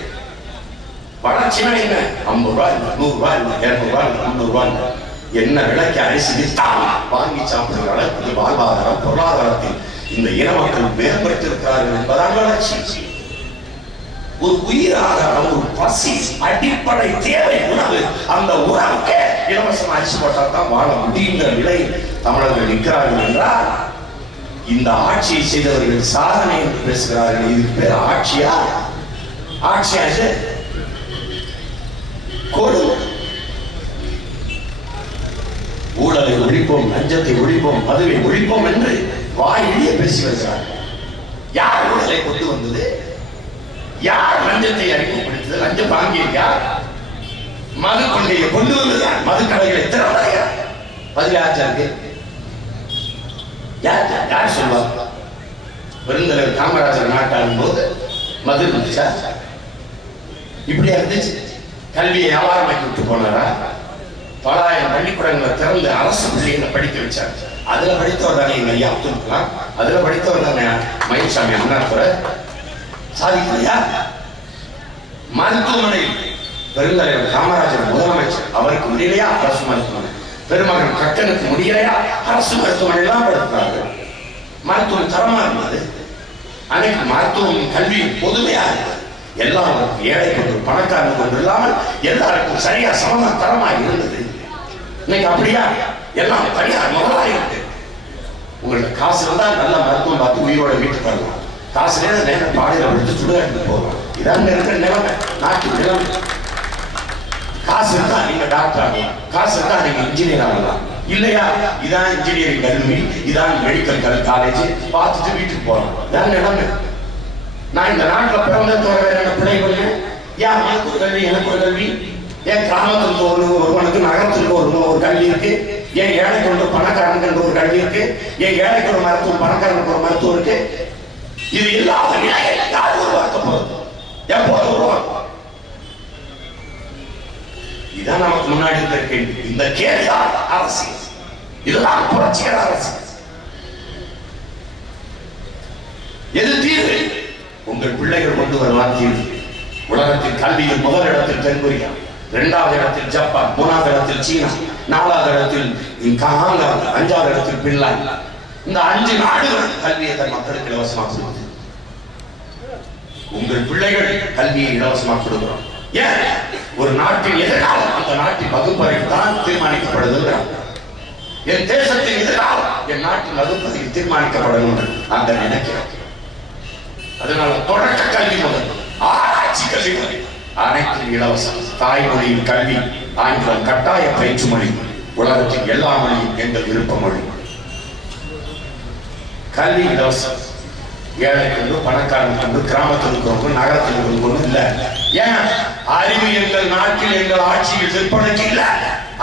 வளர்ச்சினா என்ன? 50 ரூபாய், 100 ரூபாய், 200 ரூபாய், 300 ரூபாய், என்ன விலைக்கு அரிசி வித்தால் வாங்கி சாப்பிடுற அளவுக்கு வாழ்வாதாரம், பொருளாதாரத்தில் இந்த இன மக்கள் மேம்படுத்திருக்கிறார்கள் என்பதால் வளர்ச்சி. ஒரு உயிர் ஆதாரம், ஒரு பசி, அடிப்படை தேவை உணவு. அந்த உணவுக்கு இலவசம் அரிசி போட்டால் தான் வாழ முடியுங்கிற நிலையில் தமிழர்கள் நிற்கிறார்கள் என்றால், இந்த ஆட்சியை செய்தவர்கள் சாதனை என்று பேசுகிறார்கள். இதுக்கு பேர் ஆட்சியா? ஆட்சியா இது? கோடு. ஊழலை ஒழிப்போம், லஞ்சத்தை ஒழிப்போம், மதுவை ஒழிப்போம் என்று வாயிலேயே பேசி வருகிறார்கள். யார் ஊழலை கொண்டு வந்தது? யார் லஞ்சத்தை அறிமுகப்படுத்தது? லஞ்சம் வாங்கியிருக்கா? மது கொள்கையை கொண்டு வந்தது மது கடைகளை திறந்தாயா? பதிலாச்சாருக்கு யார் சொல்லுவாங்க? பெருந்தலைவர் காமராஜர் நாட்டாளும் போது மது இருந்துச்சா? இப்படியா இருந்துச்சு? கல்வியை வியாபாரமாக்கி விட்டு போனாரா? 10,000 பள்ளிக்கூடங்களை திறந்து அரசு பிள்ளைகளை படிக்க வச்சார். அதுல படித்தவர் தானே எங்க ஐயா அப்துல் கலாம், அதுல படித்தவர் தானே மயில்சாமி அண்ணாதுரை. சாதிக்கலையா? மருத்துவமனை பெருந்தலைவர் காமராஜர் முதலமைச்சர், அவருக்கு முடியலையா அரசு மருத்துவமனை? பெருமகன் கட்டனுக்கு முடியலையா அரசு மருத்துவமனை எல்லாம் படுத்துறார்கள். மருத்துவம் தரமா இருந்தது. அன்னைக்கு மருத்துவம் கல்வி பொதுமையா இருந்தது. எல்லாருக்கும், ஏழை கொண்டு பணக்காரன் கொண்டு இல்லாமல் எல்லாருக்கும் சரியா சமமா தரமா இருந்தது. இன்னைக்கு அப்படியா? எல்லாம் தனியார் முதலாளி இருக்கு. உங்கள்ட்ட காசு இருந்தா நல்ல மருத்துவம் பார்த்து உயிரோட வீட்டுக்கு வரலாம். காசு நேரம் பாடையில விட்டு சுடுகாட்டுக்கு போகலாம். இதான் இருக்கிற நிலைமை, நாட்டு நிலைமை. காசு இருந்தா நீங்க டாக்டர் ஆகலாம், காசு இருந்தா நீங்க இன்ஜினியர் ஆகலாம். இல்லையா? இதான் இன்ஜினியரிங் கல்வி, இதான் மெடிக்கல் காலேஜ், பார்த்துட்டு வீட்டுக்கு போகலாம். இதான் நிலைமை. நான் இந்த நாட்டில் பிறந்த தவிர வேற என்ன பிள்ளை பண்ணேன்? ஏன் எனக்கு ஒரு கல்வி, எனக்கு ஒரு கல்வி? ஏன் கிராமத்துக்கு ஒருவனுக்கு நகரத்துக்கு ஒரு கல்வி இருக்கு? ஏன் ஏழைக்கு ஒன்று பணக்காரனுக்கு ஒரு கல்வி இருக்கு? ஏன் ஏழைக்கு ஒரு மருத்துவம், பணக்காரனுக்கு ஒரு மருத்துவம் இருக்கு? இது இல்லாத நிலையை யார் உருவாக்க போறது? எப்போது உருவாக்கும்? இதான் நமக்கு முன்னாடி இருக்க கேள்வி. இந்த கேள்விதான் அரசியல். இதுதான் புரட்சிகர அரசியல். எது தீர்வு? உங்கள் பிள்ளைகள் கொண்டு வருவான் தீர்வு. உலகத்தின் கல்வியில் முதல் இடத்தில் தென்கொரியா, 2வது இடத்தில் ஜப்பான், 3வது இடத்தில் சீனா, 4வது இடத்தில் ஹாங்காங், 5வது இடத்தில் பின்லாந்து. இந்த 5 நாடுகள் கல்வியை தன் மக்களுக்கு இலவசமாக கொடுக்குது. உங்கள் பிள்ளைகள் கல்வியை இலவசமாக கொடுக்கிறோம். ஏன்? ஒரு நாட்டின் எதிர்காலம் அந்த நாட்டின் வகுப்பறையில் தான் தீர்மானிக்கப்படுது. என் தேசத்தின் எதிர்காலம் என் நாட்டின் வகுப்பறையில் தீர்மானிக்கப்படணும் நாங்க நினைக்கிறோம். அதனால தொடக்க கல்வி முதல் ஆராய்ச்சி கல்வி வரை அனைத்தும் இலவசம். தாய்மொழியின் கல்வி, ஆங்கிலம் கட்டாய பயிற்று மொழி, உலகத்தின் எல்லா மொழியும் எங்கள் விருப்ப மொழி. கல்வி இலவசம். ஏழைக்கு பணக்காரனுக்கு, கிராமத்தில் இருக்கிறவங்க, நகரத்தில் இருக்கிறவங்க இல்ல. ஏன்? அறிவு எங்கள் நாட்டில் எங்கள் ஆட்சியில் விற்பனைக்கு இல்ல.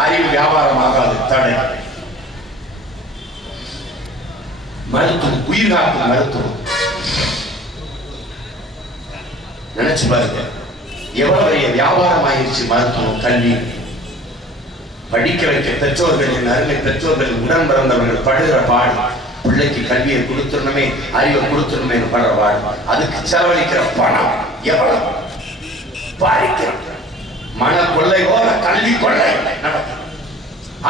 அறிவு வியாபாரம் ஆகாது, தடை. மருத்துவம், உயிர் காக்கும் மருத்துவம். நினைச்சு பாருங்க, எவ்வளவு பெரிய வியாபாரம் ஆயிடுச்சு மருத்துவம், கல்வி. படிக்க வைக்க பெற்றோர்களின் அருமை, பெற்றோர்களின் உடன் பிறந்தவர்கள் படுகிற பாடு. பிள்ளைக்கு கல்வியை கொடுத்துடணுமே, அறிவை கொடுத்துடணுமே படுற பாடு. அதுக்கு செலவழிக்கிற பணம் எவ்வளவு பாதிக்கிற மன கொள்ளை போல கல்வி கொள்ளை நடக்கும்.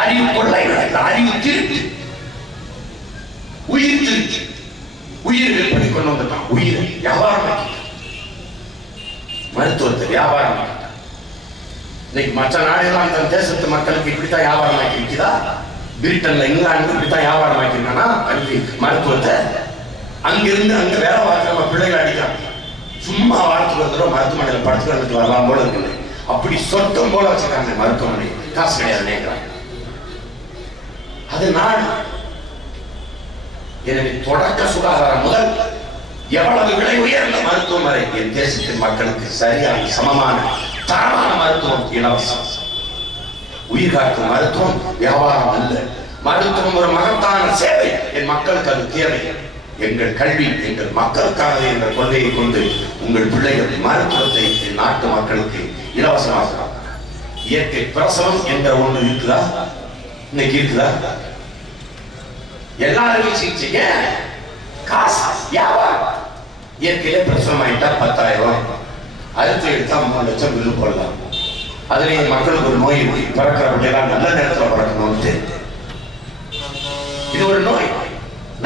அறிவு கொள்ளை நடக்குது. அறிவு திருட்டு, உயிர் திருட்டு, உயிர் விற்பனை கொண்டு வந்துட்டான். உயிரை வியாபாரம், மருத்துவத்தை வியாபாரம். இன்னைக்கு மற்ற நாடுகள் அந்த தேசத்து மக்களுக்கு இப்படித்தான் வியாபாரம் ஆக்கி இருக்குதா? பிரிட்டன்ல இங்கிலாந்து இப்படித்தான் வியாபாரம் ஆக்கிருக்கானா கல்வி மருத்துவத்தை? அங்கிருந்து அங்க வேலை பார்க்கிற பிள்ளைகள் அடிக்கிறாங்க. சும்மா வாரத்துக்கு ஒரு தடவை மருத்துவமனையில் படுத்துக்கிறதுக்கு வரலாம் போல இருக்குது. அப்படி சொர்க்கம் போல வச்சிருக்காங்க மருத்துவமனை. காசு கிடையாது நினைக்கிறாங்க. அது நாடு. எனவே தொடக்க சுகாதாரம் முதல் எவ்வளவு விலை உயர்ந்த மருத்துவமனை என் தேசத்தின் மக்களுக்கு சரியான சமமான தரமான மருத்துவம் இலவசம். உயிர் காக்கும் மருத்துவம் வியாபாரம் அல்ல. மருத்துவம் ஒரு மகத்தான சேவை. என் மக்களுக்கு அது தேவை. எங்கள் கல்வி எங்கள் மக்களுக்காக என்ற கொள்கையை கொண்டு உங்கள் பிள்ளைகள் மருத்துவத்தை என் நாட்டு மக்களுக்கு இலவசமாக. இயற்கை பிரசவம் என்ற ஒன்று இருக்குதா? இன்னைக்கு இருக்குதா? எல்லாருக்கும் சிகிச்சைங்க காசு வியாபாரம். இயற்கையிலே பிரசவம் ஆயிட்டா 10,000 ரூபாய், அறுத்து எடுத்தா 3 லட்சம் பில்லு போடலாம். அதுல மக்களுக்கு ஒரு நோய் பிறக்கிற பிள்ளைலாம் நல்ல நேரத்தில் பிறக்கணும்ட்டு. இது ஒரு நோய்.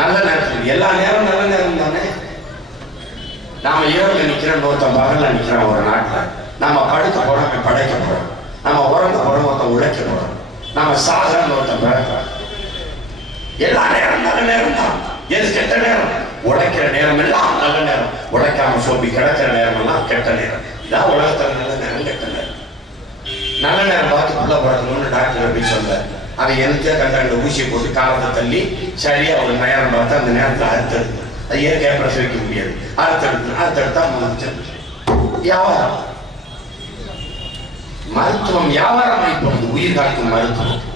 நல்ல நேரத்தில், எல்லா நேரம் நல்ல நேரம் தானே. நாம இரவுல நிக்கிறோம், ஒருத்தன் பகல்ல நிக்கிறான். ஒரு நாட்டுல நாம படுக்க போறோம், படைக்க போறோம். நாம உறங்க போறோம், ஒருத்தன் உழைக்க போறோம். நாம சாகரன்னு ஒருத்தன் பிறக்கிறோம். எல்லா நேரம் நல்ல நேரம் தான். எது கெட்ட நேரம்? உழைக்கிற நேரம் எல்லாம் நல்ல நேரம். உழைக்காம சோம்பி கிடக்கிற நேரம் எல்லாம் கெட்ட நேரம். இதான் உலகத்துல நல்ல நேரம், கெட்ட நேரம். நல்ல நேரம் பார்த்து புள்ள பிறக்கணும்னு டாக்டர் எப்படி சொல்ல, அதை எனக்கே கண்டாண்ட ஊசியை போட்டு காலத்தை தள்ளி சரியா ஒரு நேரம் பார்த்து அந்த நேரத்தில் அறுத்தெடுத்து அது இயற்கையாக பிரசவிக்க முடியாது. அறுத்தெடுத்தா வியாபாரம். மருத்துவம் வியாபாரம் ஆயிப்போம். உயிர் காக்கும் மருத்துவம்.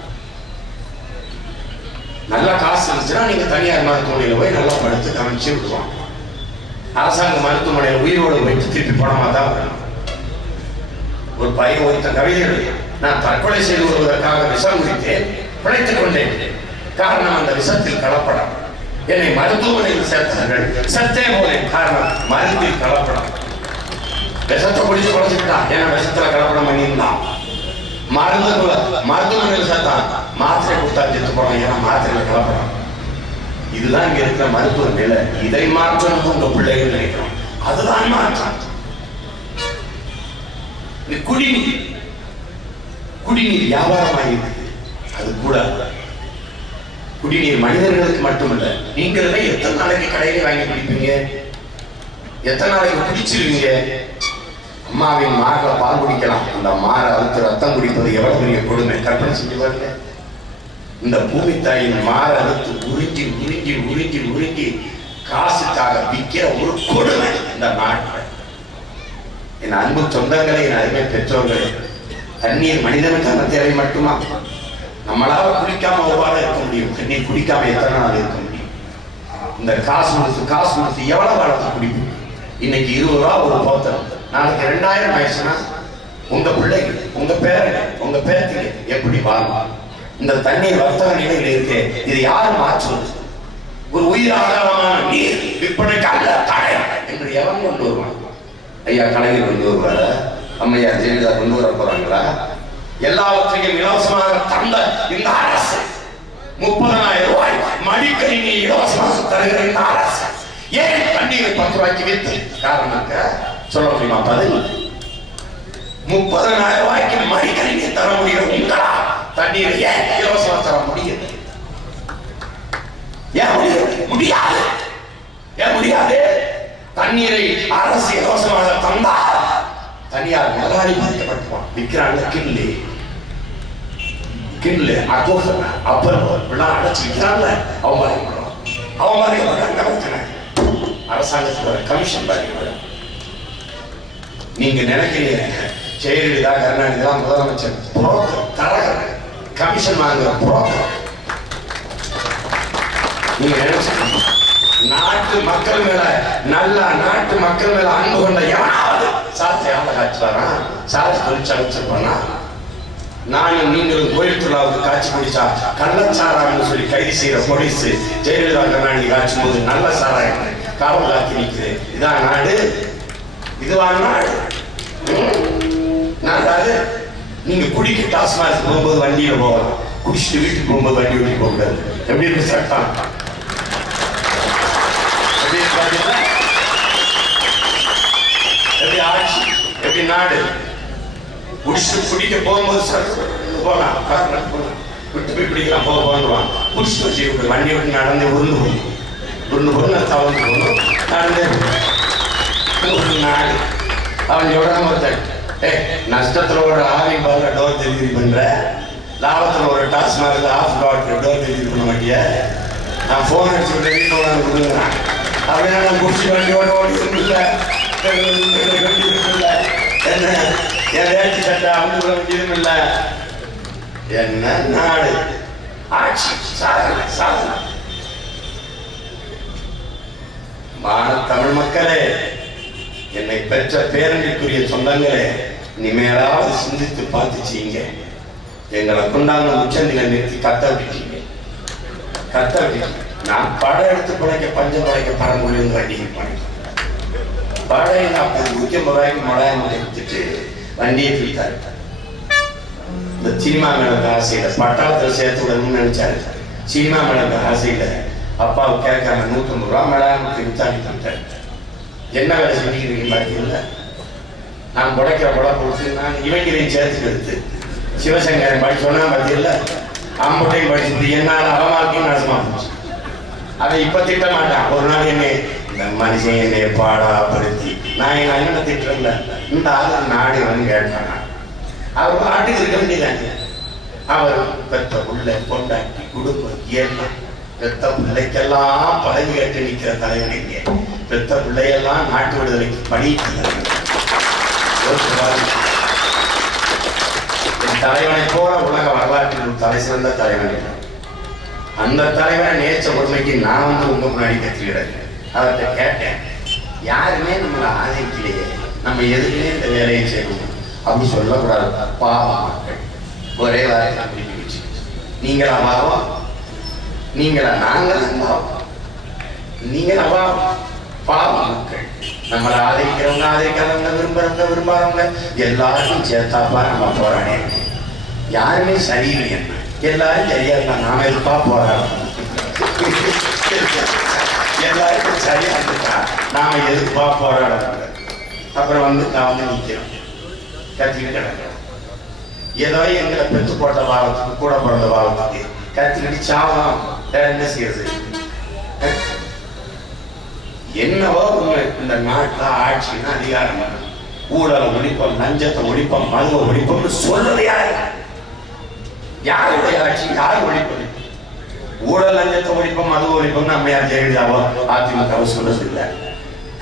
நல்ல காசு இருந்துச்சுன்னா நீங்க தனியார் மருத்துவமனையில போய் நல்லா படுத்து கவனிச்சு விடுவாங்க. அரசாங்க மருத்துவமனையில உயிரோடு போயிட்டு திருப்பி பணமா தான் வரணும். ஒரு பையன் ஒருத்த கவிதை, நான் தற்கொலை செய்து கொள்வதற்காக விஷம் குடித்தேன், பிழைத்துக் கொண்டேன். காரணம் அந்த விஷத்தில் கலப்படம். என்னை மருத்துவமனையில் சேர்த்தார்கள், சத்தே போனேன். காரணம் மருந்தில் கலப்படம். விஷத்தை குடிச்சு குறைச்சிக்கிட்டான், ஏன்னா விஷத்துல கலப்படம் பண்ணியிருந்தான். மருத்துவமனையில் சேர்த்தான், மாத்திரை கொடுத்தா செத்து போறான், ஏன்னா மாத்திரையில கலப்படம். இதுதான் இங்க இருக்கிற மருத்துவ நிலை. இதை மாற்றணும் உங்க பிள்ளைகள் நினைக்கிறோம். அதுதான் மாற்றம். குடிநீர் குடிநீர் வியாபாரமாயிருக்கு. அது கூட குடிநீர் மனிதர்களுக்கு மட்டுமல்ல. நீங்களே எத்தனை நாளைக்கு கடையில வாங்கி குடிப்பீங்க? எத்தனை நாளைக்கு குடிச்சிருவீங்க? அம்மாவின் மார்களை பால் குடிக்கலாம், அந்த மாரை அறுத்து ரத்தம் குடிப்பது எவ்வளவு பெரிய கொடுமை. கற்பனை செஞ்சு பாருங்க. இந்த பூமி தாயின் மாரை அறுத்து உறிஞ்சி உறிஞ்சி உறிஞ்சி உறிஞ்சி காசுக்காக விற்கிற ஒரு கொடுமை இந்த நாட்டில். என் அன்பு சொந்தங்களை, என் அருமை பெற்றோர்களே, தண்ணீர் மனிதனுக்கான தேவை மட்டுமா? நம்மளால குடிக்காம ஒரு வாரம் இருக்க முடியும். தண்ணீர் குடிக்காம எத்தனை நாள் இருக்க முடியும்? இந்த காசு கொடுத்து எவ்வளவு காலத்தை குடிப்போம்? இன்னைக்கு 20 ரூபா ஒரு போத்தல், நாளைக்கு 2000 ஆயிடுச்சுன்னா உங்க பிள்ளைங்க, உங்க பேரங்க, உங்க பேத்திங்க எப்படி வாழும்? இந்த தண்ணீர் வர்த்தக நிலையில் இருக்கு. இது யாரும் மாற்றுவது? ஒரு உயிர் ஆதாரமான நீர் விற்பனைக்கு அல்ல, தடை என்று எவன் கொண்டு வருவான்? ஐயா கலைஞர் கொண்டு வருவாரா? அம்மையார் ஜெயலலிதா கொண்டு வர போறாங்களா? எல்லாவற்றையும் இலவசமாக தந்த இந்த அரசு 30,000 ரூபாய் மடிக்கணினி இலவசமாக தருகிற இந்த அரசு ஏன் தண்ணீரை 10 ரூபாய்க்கு வித்து? காரணம் சொல்ல முடியுமா? பதில். 30,000 ரூபாய்க்கு மடிக்கணினி தர முடியும் உங்களா? தண்ணீரை ஏன் இலவசமாக தர முடியும்? ஏன் முடியாது? ஏன் முடியாது? தண்ணீரை அரசு இலவசமாக தந்தா தனியார் முதலாளி பாதிக்கப்பட்டுவான். விற்கிறாங்க கிண்ட்ல அப்பர் அடைச்சு விற்கிறாங்க. அவமானிக்கப்படுறாங்க. அரசாங்கத்துக்கு வர கமிஷன் பாதிக்கப்படும். நீங்க நினைக்கிறீங்க ஜெயலலிதா கருணாநிதி தான் முதலமைச்சர், புரோக்கர், தரகர், கமிஷன் வாங்குற புரோக்கர். நீங்க நினைச்சு நாட்டு மக்கள் மேல, நல்ல நாட்டு மக்கள் மேல அன்பு கொண்ட எவனாவது சாத்தை ஆள காய்ச்சுவாரா? சாத்தி தொழிற்சி அமைச்சிருப்பானா? நானும் நீங்களும் கோயில் திருவிழாவுக்கு காட்சி பிடிச்சா கள்ளச்சாராயம்னு சொல்லி கைது செய்யற போலீஸ் ஜெயலலிதா கருணாநிதி காய்ச்சும் போது நல்ல சாராயம் காவல் காத்தி நிற்குது. இதான் நாடு? இதுவான நாடு? நாடாது? நீங்க குடிக்க டாஸ்மாக் போகும்போது வண்டியில போகலாம், குடிச்சிட்டு வீட்டுக்கு போகும்போது வண்டி ஓட்டி போக கூடாது. எப்படி இருக்கு சட்டம்? நாடு. குடிச்சிட்டு குடிக்க போகும்போது போகலாம், விட்டு போய் பிடிக்கலாம், போவான். குடிச்சிட்டு வச்சு வண்டி விட்டு நடந்து உருண்டு போகணும், தவறு போகணும், நடந்தே ஒரு நாடு. அவன் எவ்வளோ ஒருத்தன் நஷ்டத்துல ஒரு ஆவி பாருங்க டோர் டெலிவரி பண்ற, லாபத்துல ஒரு டாஸ்மார்க் ஆஃப் டோர் டெலிவரி பண்ண மாட்டிய. நான் போன் அடிச்சு கொடுக்குறேன் அப்படின்னா நான் குடிச்சு வண்டியோட ஓடிக்கல என்ன என் வேட்டி சட்டை அவங்க வேண்டியதும் இல்லை. என்ன நாடு ஆட்சி சாதனை சாதனை. தமிழ் மக்களே, என்னை பெற்ற பேரண்டிற்குரிய சொந்தங்களே, இனிமேலாவது சிந்தித்து பார்த்து செய்யுங்க. எங்களை கொண்டாந்து உச்சந்தில நிறுத்தி கத்த விட்டீங்க. நான் படம் எடுத்து பிழைக்க பஞ்சம் பிழைக்க பரமொழி வந்து வண்டிக்கு போனேன். பழைய 50 ரூபாய்க்கு மொழாய் வித்துட்டு வண்டியை பிடித்தாரு. இந்த சினிமா மேல ஆசையில பட்டாளத்தில் சேர்த்து விடணும்னு நினைச்சாரு. சினிமா மேல ஆசையில அப்பாவை கேட்காம 150 ரூபா மேடம் வித்தாடி தந்தாரு. என்ன வேலை செஞ்சுக்கிறீங்க பார்த்தீங்களா? நான் புடைக்கிற புடம் கொடுத்து நான் இவங்களையும் சேர்த்து எடுத்து சிவசங்கரன் படி சொன்னா பார்த்தீங்களா? அம்புட்டையும் படிச்சுட்டு என்னால் அவமாக்கியும் நாசமா போச்சு. அதை இப்ப திட்ட மாட்டான். ஒரு நாள் என்னை இந்த மனுஷன் என்னை பாடாப்படுத்தி நான் எங்க அண்ணனை திட்டுறல, இந்த ஆளு நாடு வந்து கேட்டாங்க. அவர் பாட்டுக்கு இருக்க வேண்டியதாங்க. அவர் பெத்த புள்ள கொண்டாட்டி குடும்பம் ஏன்னா பெத்த பிள்ளைக்கெல்லாம் பதவி கேட்டு நிற்கிற தலைவனைங்க. பெத்த பிள்ளையெல்லாம் நாட்டு விடுதலைக்கு படிக்கிறாங்க. தலைவனை போல உலக வரலாற்றில் தலை சிறந்த தலைவனை, அந்த தலைவனை நேச்ச உண்மைக்கு நான் வந்து உங்க முன்னாடி கற்றுக்கிறேன். அவர்கிட்ட கேட்டேன், யாருமே நம்மளை ஆதரிக்கலையே, நம்ம எதுக்குமே இந்த வேலையை செய்யணும் அப்படி சொல்லக்கூடாது. பாவம் மக்கள் ஒரே வார்த்தை அப்படி வச்சு, நீங்களா பாவம், நீங்களா நாங்களும் பாவம், நீங்களா பாவம். பாவம் மக்கள் நம்மளை ஆதரிக்கிறவங்க ஆதரிக்காதவங்க விரும்பாதவங்க எல்லாருக்கும் சேர்த்தாப்பா நம்ம போராடே. யாருமே சரியில்லை, எல்லாரும் சரியா இருந்தா நாம எதுப்பா போராடணும். எல்லாருக்கும் சரியா இருந்துட்டா நாம எதுப்பா போராடணும். அப்புறம் வந்து நான் வந்து நிற்கிறோம், கத்திக்கிட்டு கிடக்கிறோம். ஏதோ எங்களை பெற்று போட்ட பாவத்துக்கு கூட பிறந்த பாவத்துக்கு கத்திக்கிட்டு சாவலாம். என்ன செய்யறது? என்னவோ இந்த நாட்டில் ஆட்சின்னா அதிகாரம், ஊழலை ஒழிப்போம், லஞ்சத்தை ஒழிப்போம், மதுவை ஒழிப்போம்னு சொல்றது யாரு? யாருடைய ஆட்சி? யார் ஒழிப்பது? ஊழல் லஞ்சத்தை ஒழிப்போம், மதுவை ஒழிப்போம் நம்ம யார் ஜெயலலிதாவோ அதிமுக சொல்றது இல்லை.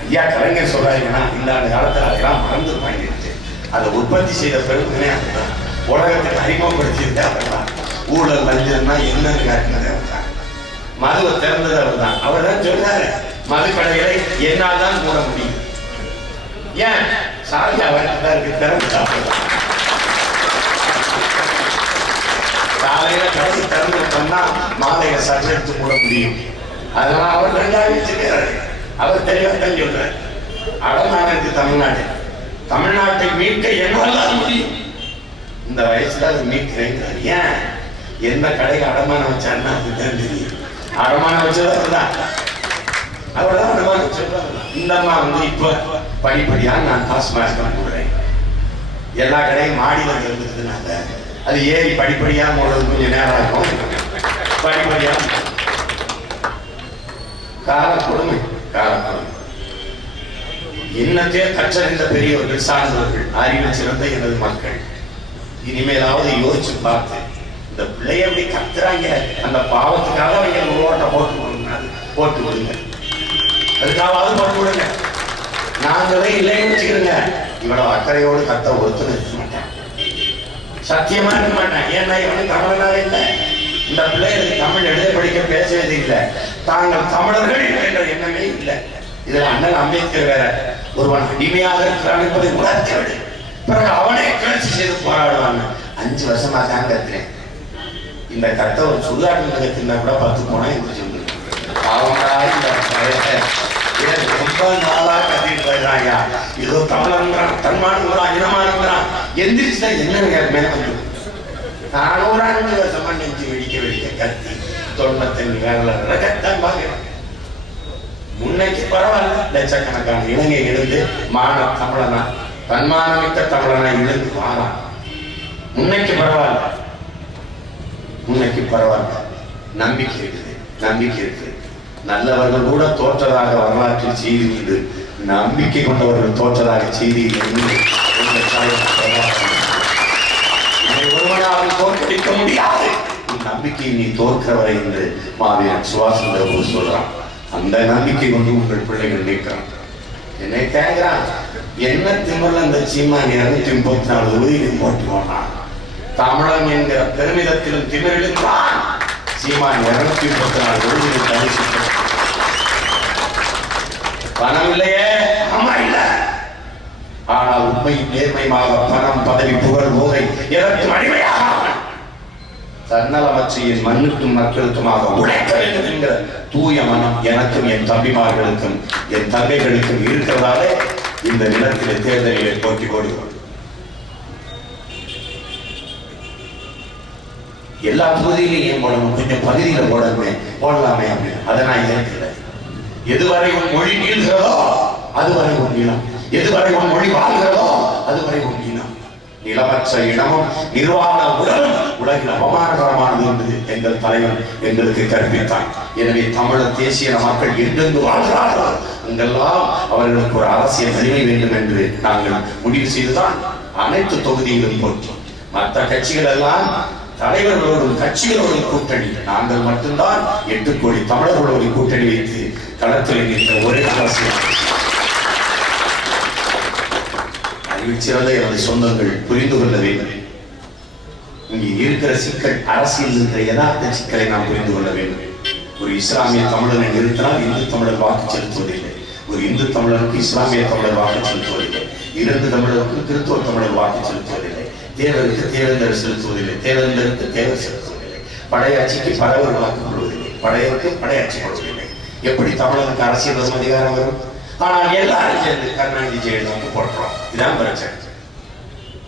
ஐயா கலைஞர் சொல்றாங்கன்னா இந்த அந்த காலத்தில் அதெல்லாம் மறந்து வாங்கிடுச்சு. அதை உற்பத்தி செய்த பெருமையே அதுதான், உலகத்துக்கு அறிமுகப்படுத்தியிருந்தே அவர்தான். ஊழல் லஞ்சம்னா என்னன்னு காட்டினது அவர் தான், மதுவை திறந்தது அவர் தான். அவர் தான் சொல்றாரு, மதுக்கடைகளை என்னால் தான் மூட முடியும். ஏன்? சாதி அவர்தான் இருக்கு, திறந்து சாப்பிடலாம். காலையில கடை திறந்து விட்டோம்னா மாலையில சட்டை எடுத்து மூட முடியும். அதனால அவர் ரெண்டாவது வச்சிருக்கிறாரு. அவர் தெளிவாக தான் சொல்றாரு, அடமானது தமிழ்நாட்டை மீட்க என்னால் தான் முடியும். இந்த வயசுல அது மீட்கிறேன். ஏன்? எந்த கடைக்கு அடமானம் வச்சாருன்னா அதுதான் தெரியும். அடமானம் வச்சதான் அவர்தான் அடமானம் சொல்றாங்க. இந்த அம்மா வந்து இப்ப படிப்படியா நான் டாஸ்மாக் போடுறேன். எல்லா கடையும் மாடியில் இருந்ததுனால அது ஏறி படிப்படியா போடுறது கொஞ்சம் நேரம் ஆகும். படிப்படியா காலக்கொடுமை. என்னத்தே கற்றறிந்த பெரியவர்கள், சார்ந்தவர்கள், அறிவில் சிறந்த எனது மக்கள், இனிமேலாவது யோசிச்சு பார்த்து இந்த பிள்ளைய அப்படி கத்துறாங்க, அந்த பாவத்துக்காக அவங்க ஓட்ட போட்டு விடுங்க. அதுக்காவது போட்டு விடுங்க. நாங்களே இல்லைன்னு வச்சுக்கிறோங்க. இவ்வளவு அக்கறையோடு கத்த ஒருத்தர் இருக்க மாட்டேன், சத்தியமா இருக்க மாட்டேன். ஏன்னா இவனு தமிழனாக இல்லை. இந்த பிள்ளைகளுக்கு தமிழ் எழுத படிக்க பேசுவது இல்லை. தாங்கள் தமிழர்கள் என்ற எண்ணமே இல்லை. இதுல அண்ணன் அம்பேத்கர் வேற, ஒருவன் அடிமையாக இருக்கிறான் என்பதை உணர்த்தவிடு, பிறகு அவனை கிளர்ச்சி செய்து போராடுவாங்க. 5 வருஷமா தான் கத்துறேன். இந்த கத்த ஒரு சுடுகாட்டு கத்திருந்தா கூட 10 போனா எந்திரிச்சு ரொம்ப நாளா கத்திட்டு போயிடுறாங்க. ஏதோ தமிழங்கிறான், தன்மானங்கிறான், இனமானங்கிறான், எந்திரிச்சுதான் என்ன மேல வந்து 405 வருஷமா நெஞ்சு வெடிக்க கத்தி தொண்ணத்தண்ணி வேலை கத்தான் பாக்குறேன். முன்னைக்கு பரவாயில்ல, லட்சக்கணக்கான இளைஞர் இருந்து மான தமிழனா தன்மானமிக்க தமிழனா இருந்து வாரா. முன்னைக்கு பரவாயில்ல, முன்னைக்கு பரவாயில்ல. நம்பிக்கை இருக்குது, நம்பிக்கை இருக்குது. நல்லவர்கள் கூட தோற்றதாக வரலாற்றில் செய்தி உண்டு. நம்பிக்கை கொண்டவர்கள் தோற்றதாக செய்தி ஒருவனாலும் தோற்கடிக்க முடியாது. நம்பிக்கை நீ தோற்கிறவரை என்று மாவீரன் சுபாஷ் சந்திர போஸ் சொல்றான். அந்த நம்பிக்கை கொண்டு உங்கள் பிள்ளைகள் நிற்கிறான். என்னை கேட்கிறான், என்ன திமிர்ல இந்த சீமான் 234 தொகுதியில் போட்டு போனான். தமிழன் என்கிற பெருமிதத்திலும் திமிரிலும் தான் சீமான் 234 தொகுதியில் பரிசு. பணம் இல்லையே, ஆமா இல்ல. ஆனால் உண்மையின் நேர்மையாக பணம், பதவி, புகழ், போதை எதற்கும் அடிமையாக தன்னலமற்ற என் மண்ணுக்கும் மக்களுக்குமாக உழைக்க வேண்டும் என்கிற தூய மனம் எனக்கும் என் தம்பிமார்களுக்கும் என் தங்கைகளுக்கும் இருக்கிறதாலே இந்த நிலத்திலே தேர்தலிலே போட்டி போடுவோம். எல்லா தொகுதியிலையும் ஏன் போடணும், கொஞ்சம் பகுதியில் போடலாமே அப்படின்னு. அதை நான் ஏற்கல. எதுவரை உன் மொழி நீள்கிறதோ அதுவரை உன் நிலம், எதுவரை உன் மொழி வாழ்கிறதோ அதுவரை உன் இனம். நிலமற்ற இடமும் நிர்வாண உடலும் உலகில் அவமானகரமானது என்று எங்கள் தலைவர் எங்களுக்கு கற்பித்தார். எனவே தமிழர் தேசிய மக்கள் எங்கெங்கு வாழ்கிறார்களோ அங்கெல்லாம் அவர்களுக்கு ஒரு அரசியல் வலிமை வேண்டும் என்று நாங்கள் முடிவு செய்துதான் அனைத்து தொகுதியிலும் போற்றோம். மற்ற கட்சிகள் எல்லாம் தலைவர்களோடும் கட்சிகளோடும் கூட்டணி, நாங்கள் மட்டும்தான் 8 கோடி தமிழர்களோடு கூட்டணி வைத்து களத்தில் நின்ற ஒரே அரசியல். அறிவிச்சிறந்த எனது சொந்தங்கள் புரிந்து கொள்ள வேண்டும். இங்கே இருக்கிற சிக்கல், அரசியல் இருக்கிற யதார்த்த சிக்கலை நாம் புரிந்து கொள்ள வேண்டும். ஒரு இஸ்லாமிய தமிழனை நிறுத்தினால் இந்து தமிழர் வாக்கு செலுத்துவதில்லை, ஒரு இந்து தமிழருக்கு இஸ்லாமிய தமிழர் வாக்கு செலுத்துவதில்லை, 2 தமிழருக்கு கிறிஸ்துவ தமிழர் வாக்கு செலுத்துவதில்லை, தேவருக்கு தேவேந்தர் செலுத்துவதில்லை, தேவேந்தருக்கு தேவர் செலுத்துவதில்லை, படையாட்சிக்கு பரவர் வாக்கு கொள்வதில்லை, படையருக்கு படையாட்சி கொள்வதில்லை. எப்படி தமிழனுக்கு அரசியல் அதிகாரம் வரும்? ஆனால் எல்லாரும் சேர்ந்து கருணாநிதி ஜெயலலிதா போடுறோம். இதான் பிரச்சனை.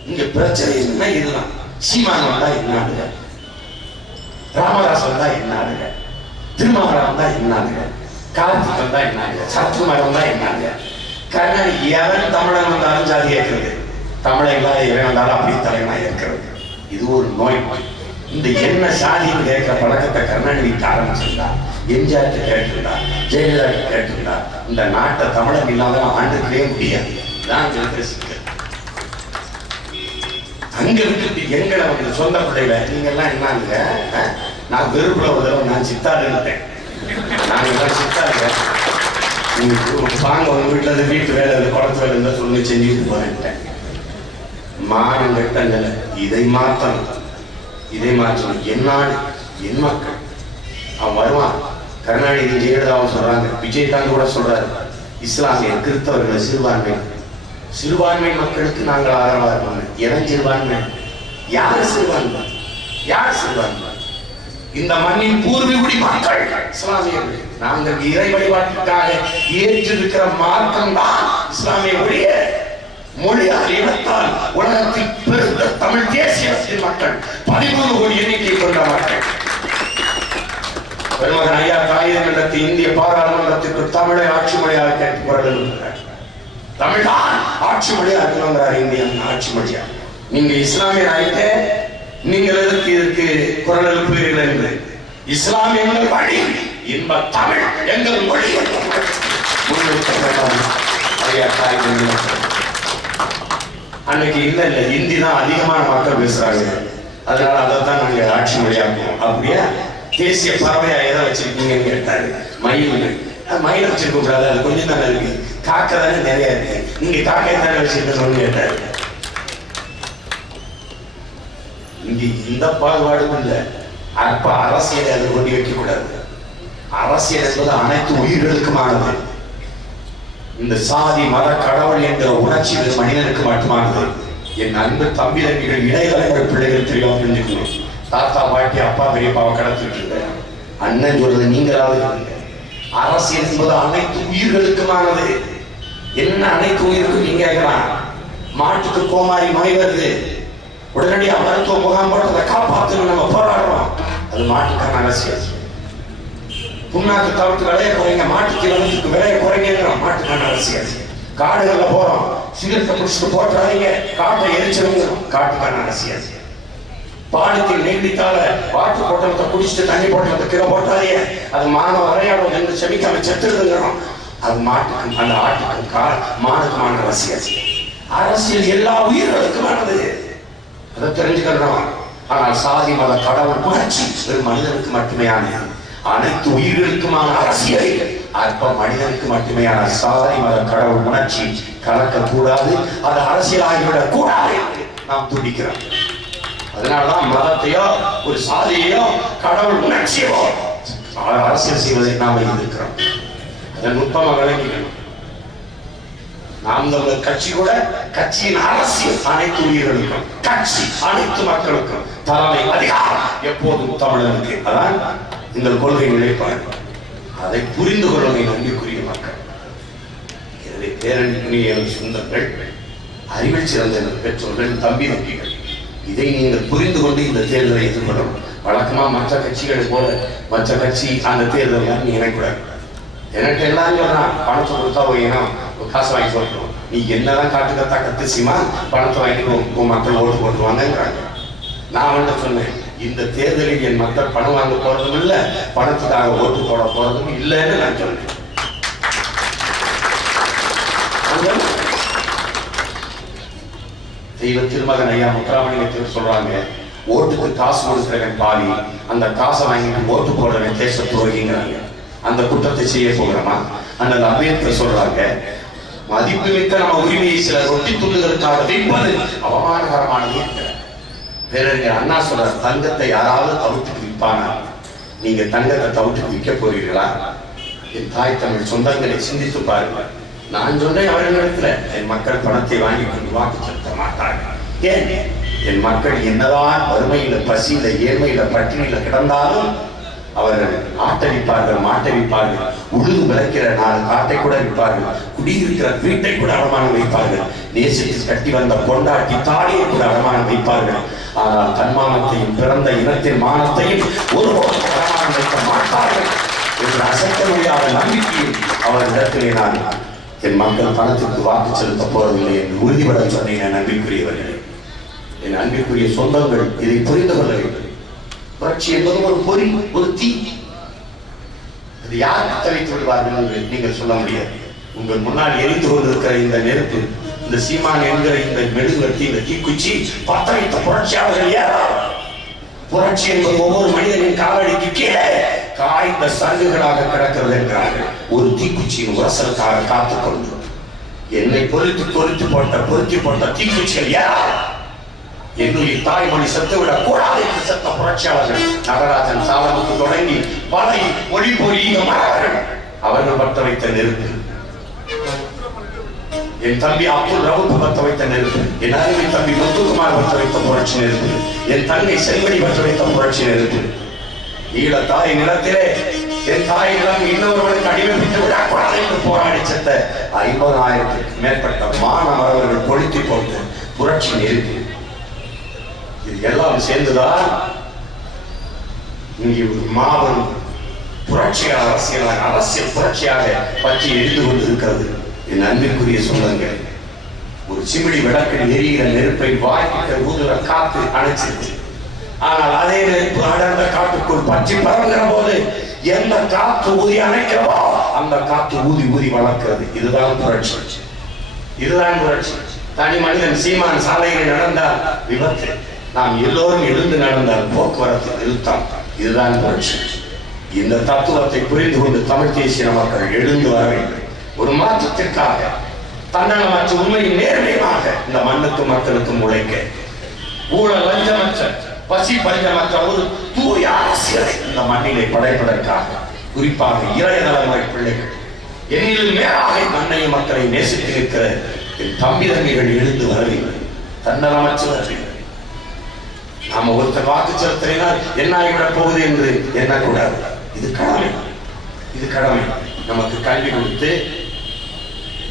இங்க பிரச்சனை என்ன? இதுதான். சீமான் வந்தா என்ன ஆடுக, ராமதாஸ் வந்தா என்ன ஆடுக, திருமாவளவன் வந்தா என்ன ஆடுக, கார்த்திக் வந்தா என்ன ஆடுக, சரத்குமார் வந்தா என்ன ஆடுக. கருணாநிதி எவன் தமிழன் வந்தாலும் ஜாதி ஏற்கிறது, தமிழன் இல்லாத எவன் வந்தாலும் அப்படி தலைவனா ஏற்கிறது. இது ஒரு நோய். இந்த என்ன சாதின்னு கேட்கிற பழக்கத்தை கருணாநிதிக்கு ஆரம்பிச்சிருந்தா, எம்ஜிஆர் கேட்டிருந்தா, ஜெயலலிதா கேட்டிருந்தா, இந்த நாட்டை தமிழன் இல்லாத ஆண்டுக்கவே முடியாது. அங்க விட்டு எங்களை வந்து சொந்த பிள்ளைகளை நீங்க எல்லாம் என்னங்க, நான் வெறுப்புல ஒரு தடவை நான் சித்தாடுட்டேன், நாங்க எல்லாம் சித்தாடுங்க வாங்க உங்க வீட்டுல இருந்து வீட்டு வேலை குளத்து வேலை இருந்தா சொல்லி செஞ்சுட்டு போறேன்ட்டேன். மானம் கட்டங்கல இதை மாற்றணும், இதை மாற்றணும். என் நாடு என் மக்கள். அவன் வருவான். கருணாநிதி ஜெயலலிதாவும் சொல்றாங்க, விஜயகாந்த் கூட சொல்றாரு, இஸ்லாமிய கிறிஸ்தவர்களை சிறுபான்மை மக்களுக்கு நாங்கள் ஆதரவாக இருக்கணும். எவன் சிறுபான்மை? யாரு சிறுபான்மை? யார் சிறுபான்மை? இந்த மண்ணின் பூர்வீகுடி மக்கள் இஸ்லாமியர்கள். நாங்கள் இறை வழிபாட்டுக்காக ஏற்றிருக்கிற மார்க்கம் தான் இஸ்லாமிய ஒழிய மொழியால் இனத்தால் உலகத்தில் பெருந்த தமிழ் தேசியத்தின் மக்கள் 13 கோடி எண்ணிக்கை கொண்ட மக்கள். பெருமகன் ஐயா காகிதம் நடத்தி இந்திய பாராளுமன்றத்திற்கு தமிழை ஆட்சி மொழியாக கேட்டு குரல் எழுப்புகிறார். தமிழ்தான் ஆட்சி மொழியா இருக்கணுங்கிறார் இந்தியா ஆட்சி மொழியா. நீங்க இஸ்லாமியர் ஆகிட்டு நீங்கள் எதற்கு இதற்கு குரல் எழுப்புகிறீர்கள் என்று இஸ்லாமியர்கள் வழி இன்ப தமிழ் எங்கள் மொழி ஐயா காகிதம். அன்னைக்கு இல்ல ஹிந்தி தான் அதிகமான மக்கள் பேசுறாங்க, அதனால அதைத்தான் நாங்க ஆட்சி மொழியாக்குவோம். அப்படியே தேசிய பறவையா எதை வச்சிருக்கீங்கன்னு கேட்டாரு. மயில். மயில வச்சிருக்க கூடாது, அது கொஞ்சம் தானே இருக்கு, காக்கை தானே நிறைய இருக்கு, நீங்க காக்கை தானே வச்சிருக்கணும்னு கேட்டாரு. இங்க இந்த பாகுபாடும் இல்லை. அப்ப அரசியலை அதை கொண்டு வைக்க கூடாது. அரசியல் என்பது அனைத்து உயிர்களுக்குமானது. இந்த சாதி மத கடவுள் என்கிற உணர்ச்சிகள் மனிதனுக்கு மட்டுமானது. என் அன்பு தம்பி தம்பிகள் இடைத்தலைவர் பிள்ளைகள் தெரியாம புரிஞ்சுக்கணும். தாத்தா பாட்டி அப்பா பெரியப்பாவை கடத்திட்டு இருக்க அண்ணன் சொல்றது நீங்களாவது. அரசியல் என்பது அனைத்து உயிர்களுக்குமானது. என்ன அனைத்து உயிருக்கும் நீங்க கேட்கலாம். மாட்டுக்கு கோமாரி நோய் வருது, உடனடியாக மருத்துவ முகாம் போட்டு அதை காப்பாற்றணும், நம்ம போராடுறோம். அது மாட்டுக்கான அரசியல். புண்ணாக்கு தவிர்த்து விலையை குறைங்க, மாட்டுக்கு வளத்துக்கு விலையை குறைங்கிறோம், மாட்டுக்கான அரசியல். காடுகள்ல போறோம், சிகரெட்டை குடிச்சிட்டு போட்டுறாங்க, காட்டை எரிச்சிருங்க. காட்டுக்கான அரசியல். பாலத்தில் நீடித்தால வாட்டு போட்டத்தை குடிச்சிட்டு தண்ணி போட்டத்தை கீழே போட்டாதே, அது மானம் வரையாடும் என்று செமிக்காம செத்துடுங்கிறோம். அது மாட்டுக்கும் அந்த ஆட்டுக்கும் மானுக்குமான அரசியல். அரசியல் எல்லா உயிர்களுக்குமானது, அதை தெரிஞ்சுக்கிறோம். ஆனால் சாதி மத கடவுள் புணர்ச்சி ஒரு மனிதனுக்கு மட்டுமேயான, அனைத்து உயிர்களுக்குமான அரசியல் அற்ப மனிதனுக்கு மட்டுமேயான சாதி மத கடவுள் உணர்ச்சி கலக்கக்கூடாது. அது அரசியல் ஆகிவிடக் கூடாது நாம் துடிக்கிறோம். அதனாலதான் மதத்தையோ ஒரு சாதியையோ கடவுள் உணர்ச்சியோ அரசியல் செய்வதை நாம் இருக்கிறோம். அதை நுட்பமா விளங்கிக்கணும். நாம் தமிழர் கட்சி கூட கட்சியின் அரசியல் அனைத்து உயிர்களுக்கும், கட்சி அனைத்து மக்களுக்கும், தலைமை அதிகாரம் எப்போதும் தமிழருக்கு. அதான் இந்த கொள்கை நிலைப்பாடு. அதை புரிந்து கொள்வதை நம்பிக்குரிய மக்கள். எனவே பேரணிக்குரிய சொந்தங்கள், அறிவில் சிறந்த பெற்றோர்கள், தம்பி தம்பிகள், இதை நீங்கள் புரிந்து கொண்டு இந்த தேர்தலை எதிர்கொள்ளணும். வழக்கமா மற்ற கட்சிகளை போல மற்ற கட்சி அந்த தேர்தல் நீ நினைக்கூடாது. எனக்கு எல்லாரும் சொல்றான், பணத்தை கொடுத்தா ஏன்னா காசு வாங்கி போட்டுருவோம். நீ என்னதான் காட்டுக்கத்தா கத்துச்சிமா, பணத்தை வாங்கிட்டு மக்கள் ஓட்டு போட்டுருவாங்கிறாங்க. நான் வந்து சொன்னேன், இந்த தேர்தலில் என் மக்கள் பணம் வாங்க போறதும் இல்லை, பணத்துக்காக ஓட்டு போட போறதும் இல்லைன்னு நான் சொன்னேன். தெய்வ திருமகன் ஐயா முத்துராமலிங்கத்தில் சொல்றாங்க, ஓட்டுக்கு காசு கொடுக்கிறவன் பாவி, அந்த காசை வாங்கிட்டு ஓட்டு போடுறவன் தேச துரோகிங்கிறாங்க. அந்த குற்றத்தை செய்ய போகிறோமா? அண்ணல் அம்பேத்கர் சொல்றாங்க, மதிப்பு மிக்க நம்ம உரிமையை சில ரொட்டி துண்டுகளுக்காக வைப்பது அவமானகரமானது. பேரறிஞர் அண்ணா சொல்றார், தங்கத்தை யாராவது தவிர்த்து விற்பானா? நீங்க தங்கத்தை தவிர்த்து விற்க போறீர்களா? என் தாய் தமிழ் சொந்தங்களை சிந்தித்து பாருங்கள். நான் சொன்னேன் அவர்களிடத்துல, என் மக்கள் பணத்தை வாங்கி கொண்டு வாக்கு செலுத்த மாட்டார்கள். ஏன்? என் மக்கள் என்னதான் வறுமையில, பசியில, ஏழ்மையில, பட்டினியில கிடந்தாலும் அவர்கள் ஆட்டை விற்பார்கள், மாட்டை விற்பார்கள், உழுது விளைக்கிற 4 காட்டை கூட விற்பார்கள், குடியிருக்கிற வீட்டை கூட அடமானம் வைப்பார்கள், நேசித்து கட்டி வந்த கொண்டாட்டி தாலியை கூட அடமானம் வைப்பார்கள். ஆனால் தன்மானத்தையும் பிறந்த இனத்தின் மானத்தையும் ஒருபோது அடமானம் வைக்க மாட்டார்கள் என்று அசைக்க முடியாத நம்பிக்கையில் அவர்களிடத்திலே நான் என் மக்கள் பணத்திற்கு வாக்கு செலுத்த போவதில்லை என்று உறுதிபட சொன்னேன். என் அன்பிற்குரியவர்களே, என் அன்பிற்குரிய சொந்தங்கள், இதை புரிந்து கொள்ள வேண்டும். புரட்சி என்பது ஒரு பொறி, ஒரு தீ. அது யாருக்கு தவித்து விடுவார்கள் என்று நீங்கள் சொல்ல முடியாது. உங்கள் முன்னால் எரிந்து கொண்டிருக்கிற இந்த நெருப்பு, இந்த சீமான் என்கிற இந்த மெழுகுவர்த்தி, இந்த தீக்குச்சி பத்த வைத்த புரட்சியாளர்கள் யாராவது? புரட்சி என்பது ஒவ்வொரு மனிதனின் காலடிக்கு கீழே காய்ந்த சங்குகளாக கிடக்கிறது என்கிறார்கள். ஒரு தீக்குச்சியின் உரசலுக்காக காத்துக் கொண்டு என்னை பொறுத்து பொருத்தி போட்ட தீக்குச்சிகள் யார்? என்னுடைய தாய்மொழி செத்துவிடக் கூடாது என்று செத்த புரட்சியாளர்கள் நடராஜன் சாலமுக்கு தொடங்கி பலை ஒளி பொறியவர்கள் அவர்கள் பற்ற வைத்த நெருப்பு. என் தம்பி அப்துல் ரவுப் பற்ற வைத்த நெருப்பு, என் அருமை தம்பி முத்துக்குமார் பற்ற வைத்த புரட்சி நெருப்பு, என் தங்கை செல்வடி பற்ற வைத்த புரட்சி நெருப்பு. ஈழ தாய் நிலத்திலே என் தாய் நிலம் இன்னொருவனுக்கு அடிமைப்பட்டு விடக்கூடாது என்று போராடி செத்த 50,000க்கு மேற்பட்ட மாணவர்கள் கொளுத்தி போட்டு புரட்சி நெருப்பு. இது எல்லாம் சேர்ந்துதான் இங்கே ஒரு மாபெரும் புரட்சியாக அரசியல் புரட்சியாக பற்றி எரிந்து கொண்டிருக்கிறது. என் அன்பிற்குரிய சொந்தங்கள், ஒரு சிமிடி விளக்கில் எரிகிற நெருப்பை வாய்க்கிட்ட ஊதுற காத்து அணைச்சிருச்சு. ஆனால் அதே நெருப்பு அடர்ந்த காட்டுக்குள் பற்றி பறந்துற போது எந்த காத்து ஊதி அணைக்கிறதோ அந்த காத்து ஊதி வளர்க்கிறது. இதுதான் புரட்சி, இதுதான் புரட்சி. தனி மனிதன் சீமான் சாலையில் நடந்தால் விபத்து, நாம் எல்லோரும் எழுந்து நடந்தால் போக்குவரத்து நிறுத்தம். இதுதான் புரட்சி. இந்த தத்துவத்தை புரிந்து கொண்டு தமிழ் தேசிய மக்கள் எழுந்து வர வேண்டும். ஒரு மாற்றத்திற்காக தன்னலமற்ற உண்மையின் நேர்மையாக இந்த மண்ணுக்கும் மக்களுக்கும் உழைக்க, ஊழல் லஞ்சமற்ற, பசி பஞ்சமற்ற ஒரு தூய அரசியலை இந்த மண்ணிலே படைப்பதற்காக, குறிப்பாக இளைய தலைமுறை பிள்ளைகள், என்னிலும் மேலாக மண்ணையும் மக்களை நேசித்து இருக்கிற என் தம்பி தம்பிகள் எழுந்து வரவில்லை, தன்னலமற்ற வரவில்லை. நாம ஒருத்தர் வாக்கு செலுத்தினால் என்ன ஆகிவிடப் போகுது என்று எண்ணக்கூடாது. இது கடமை, இது கடமை. நமக்கு கல்வி கொடுத்து,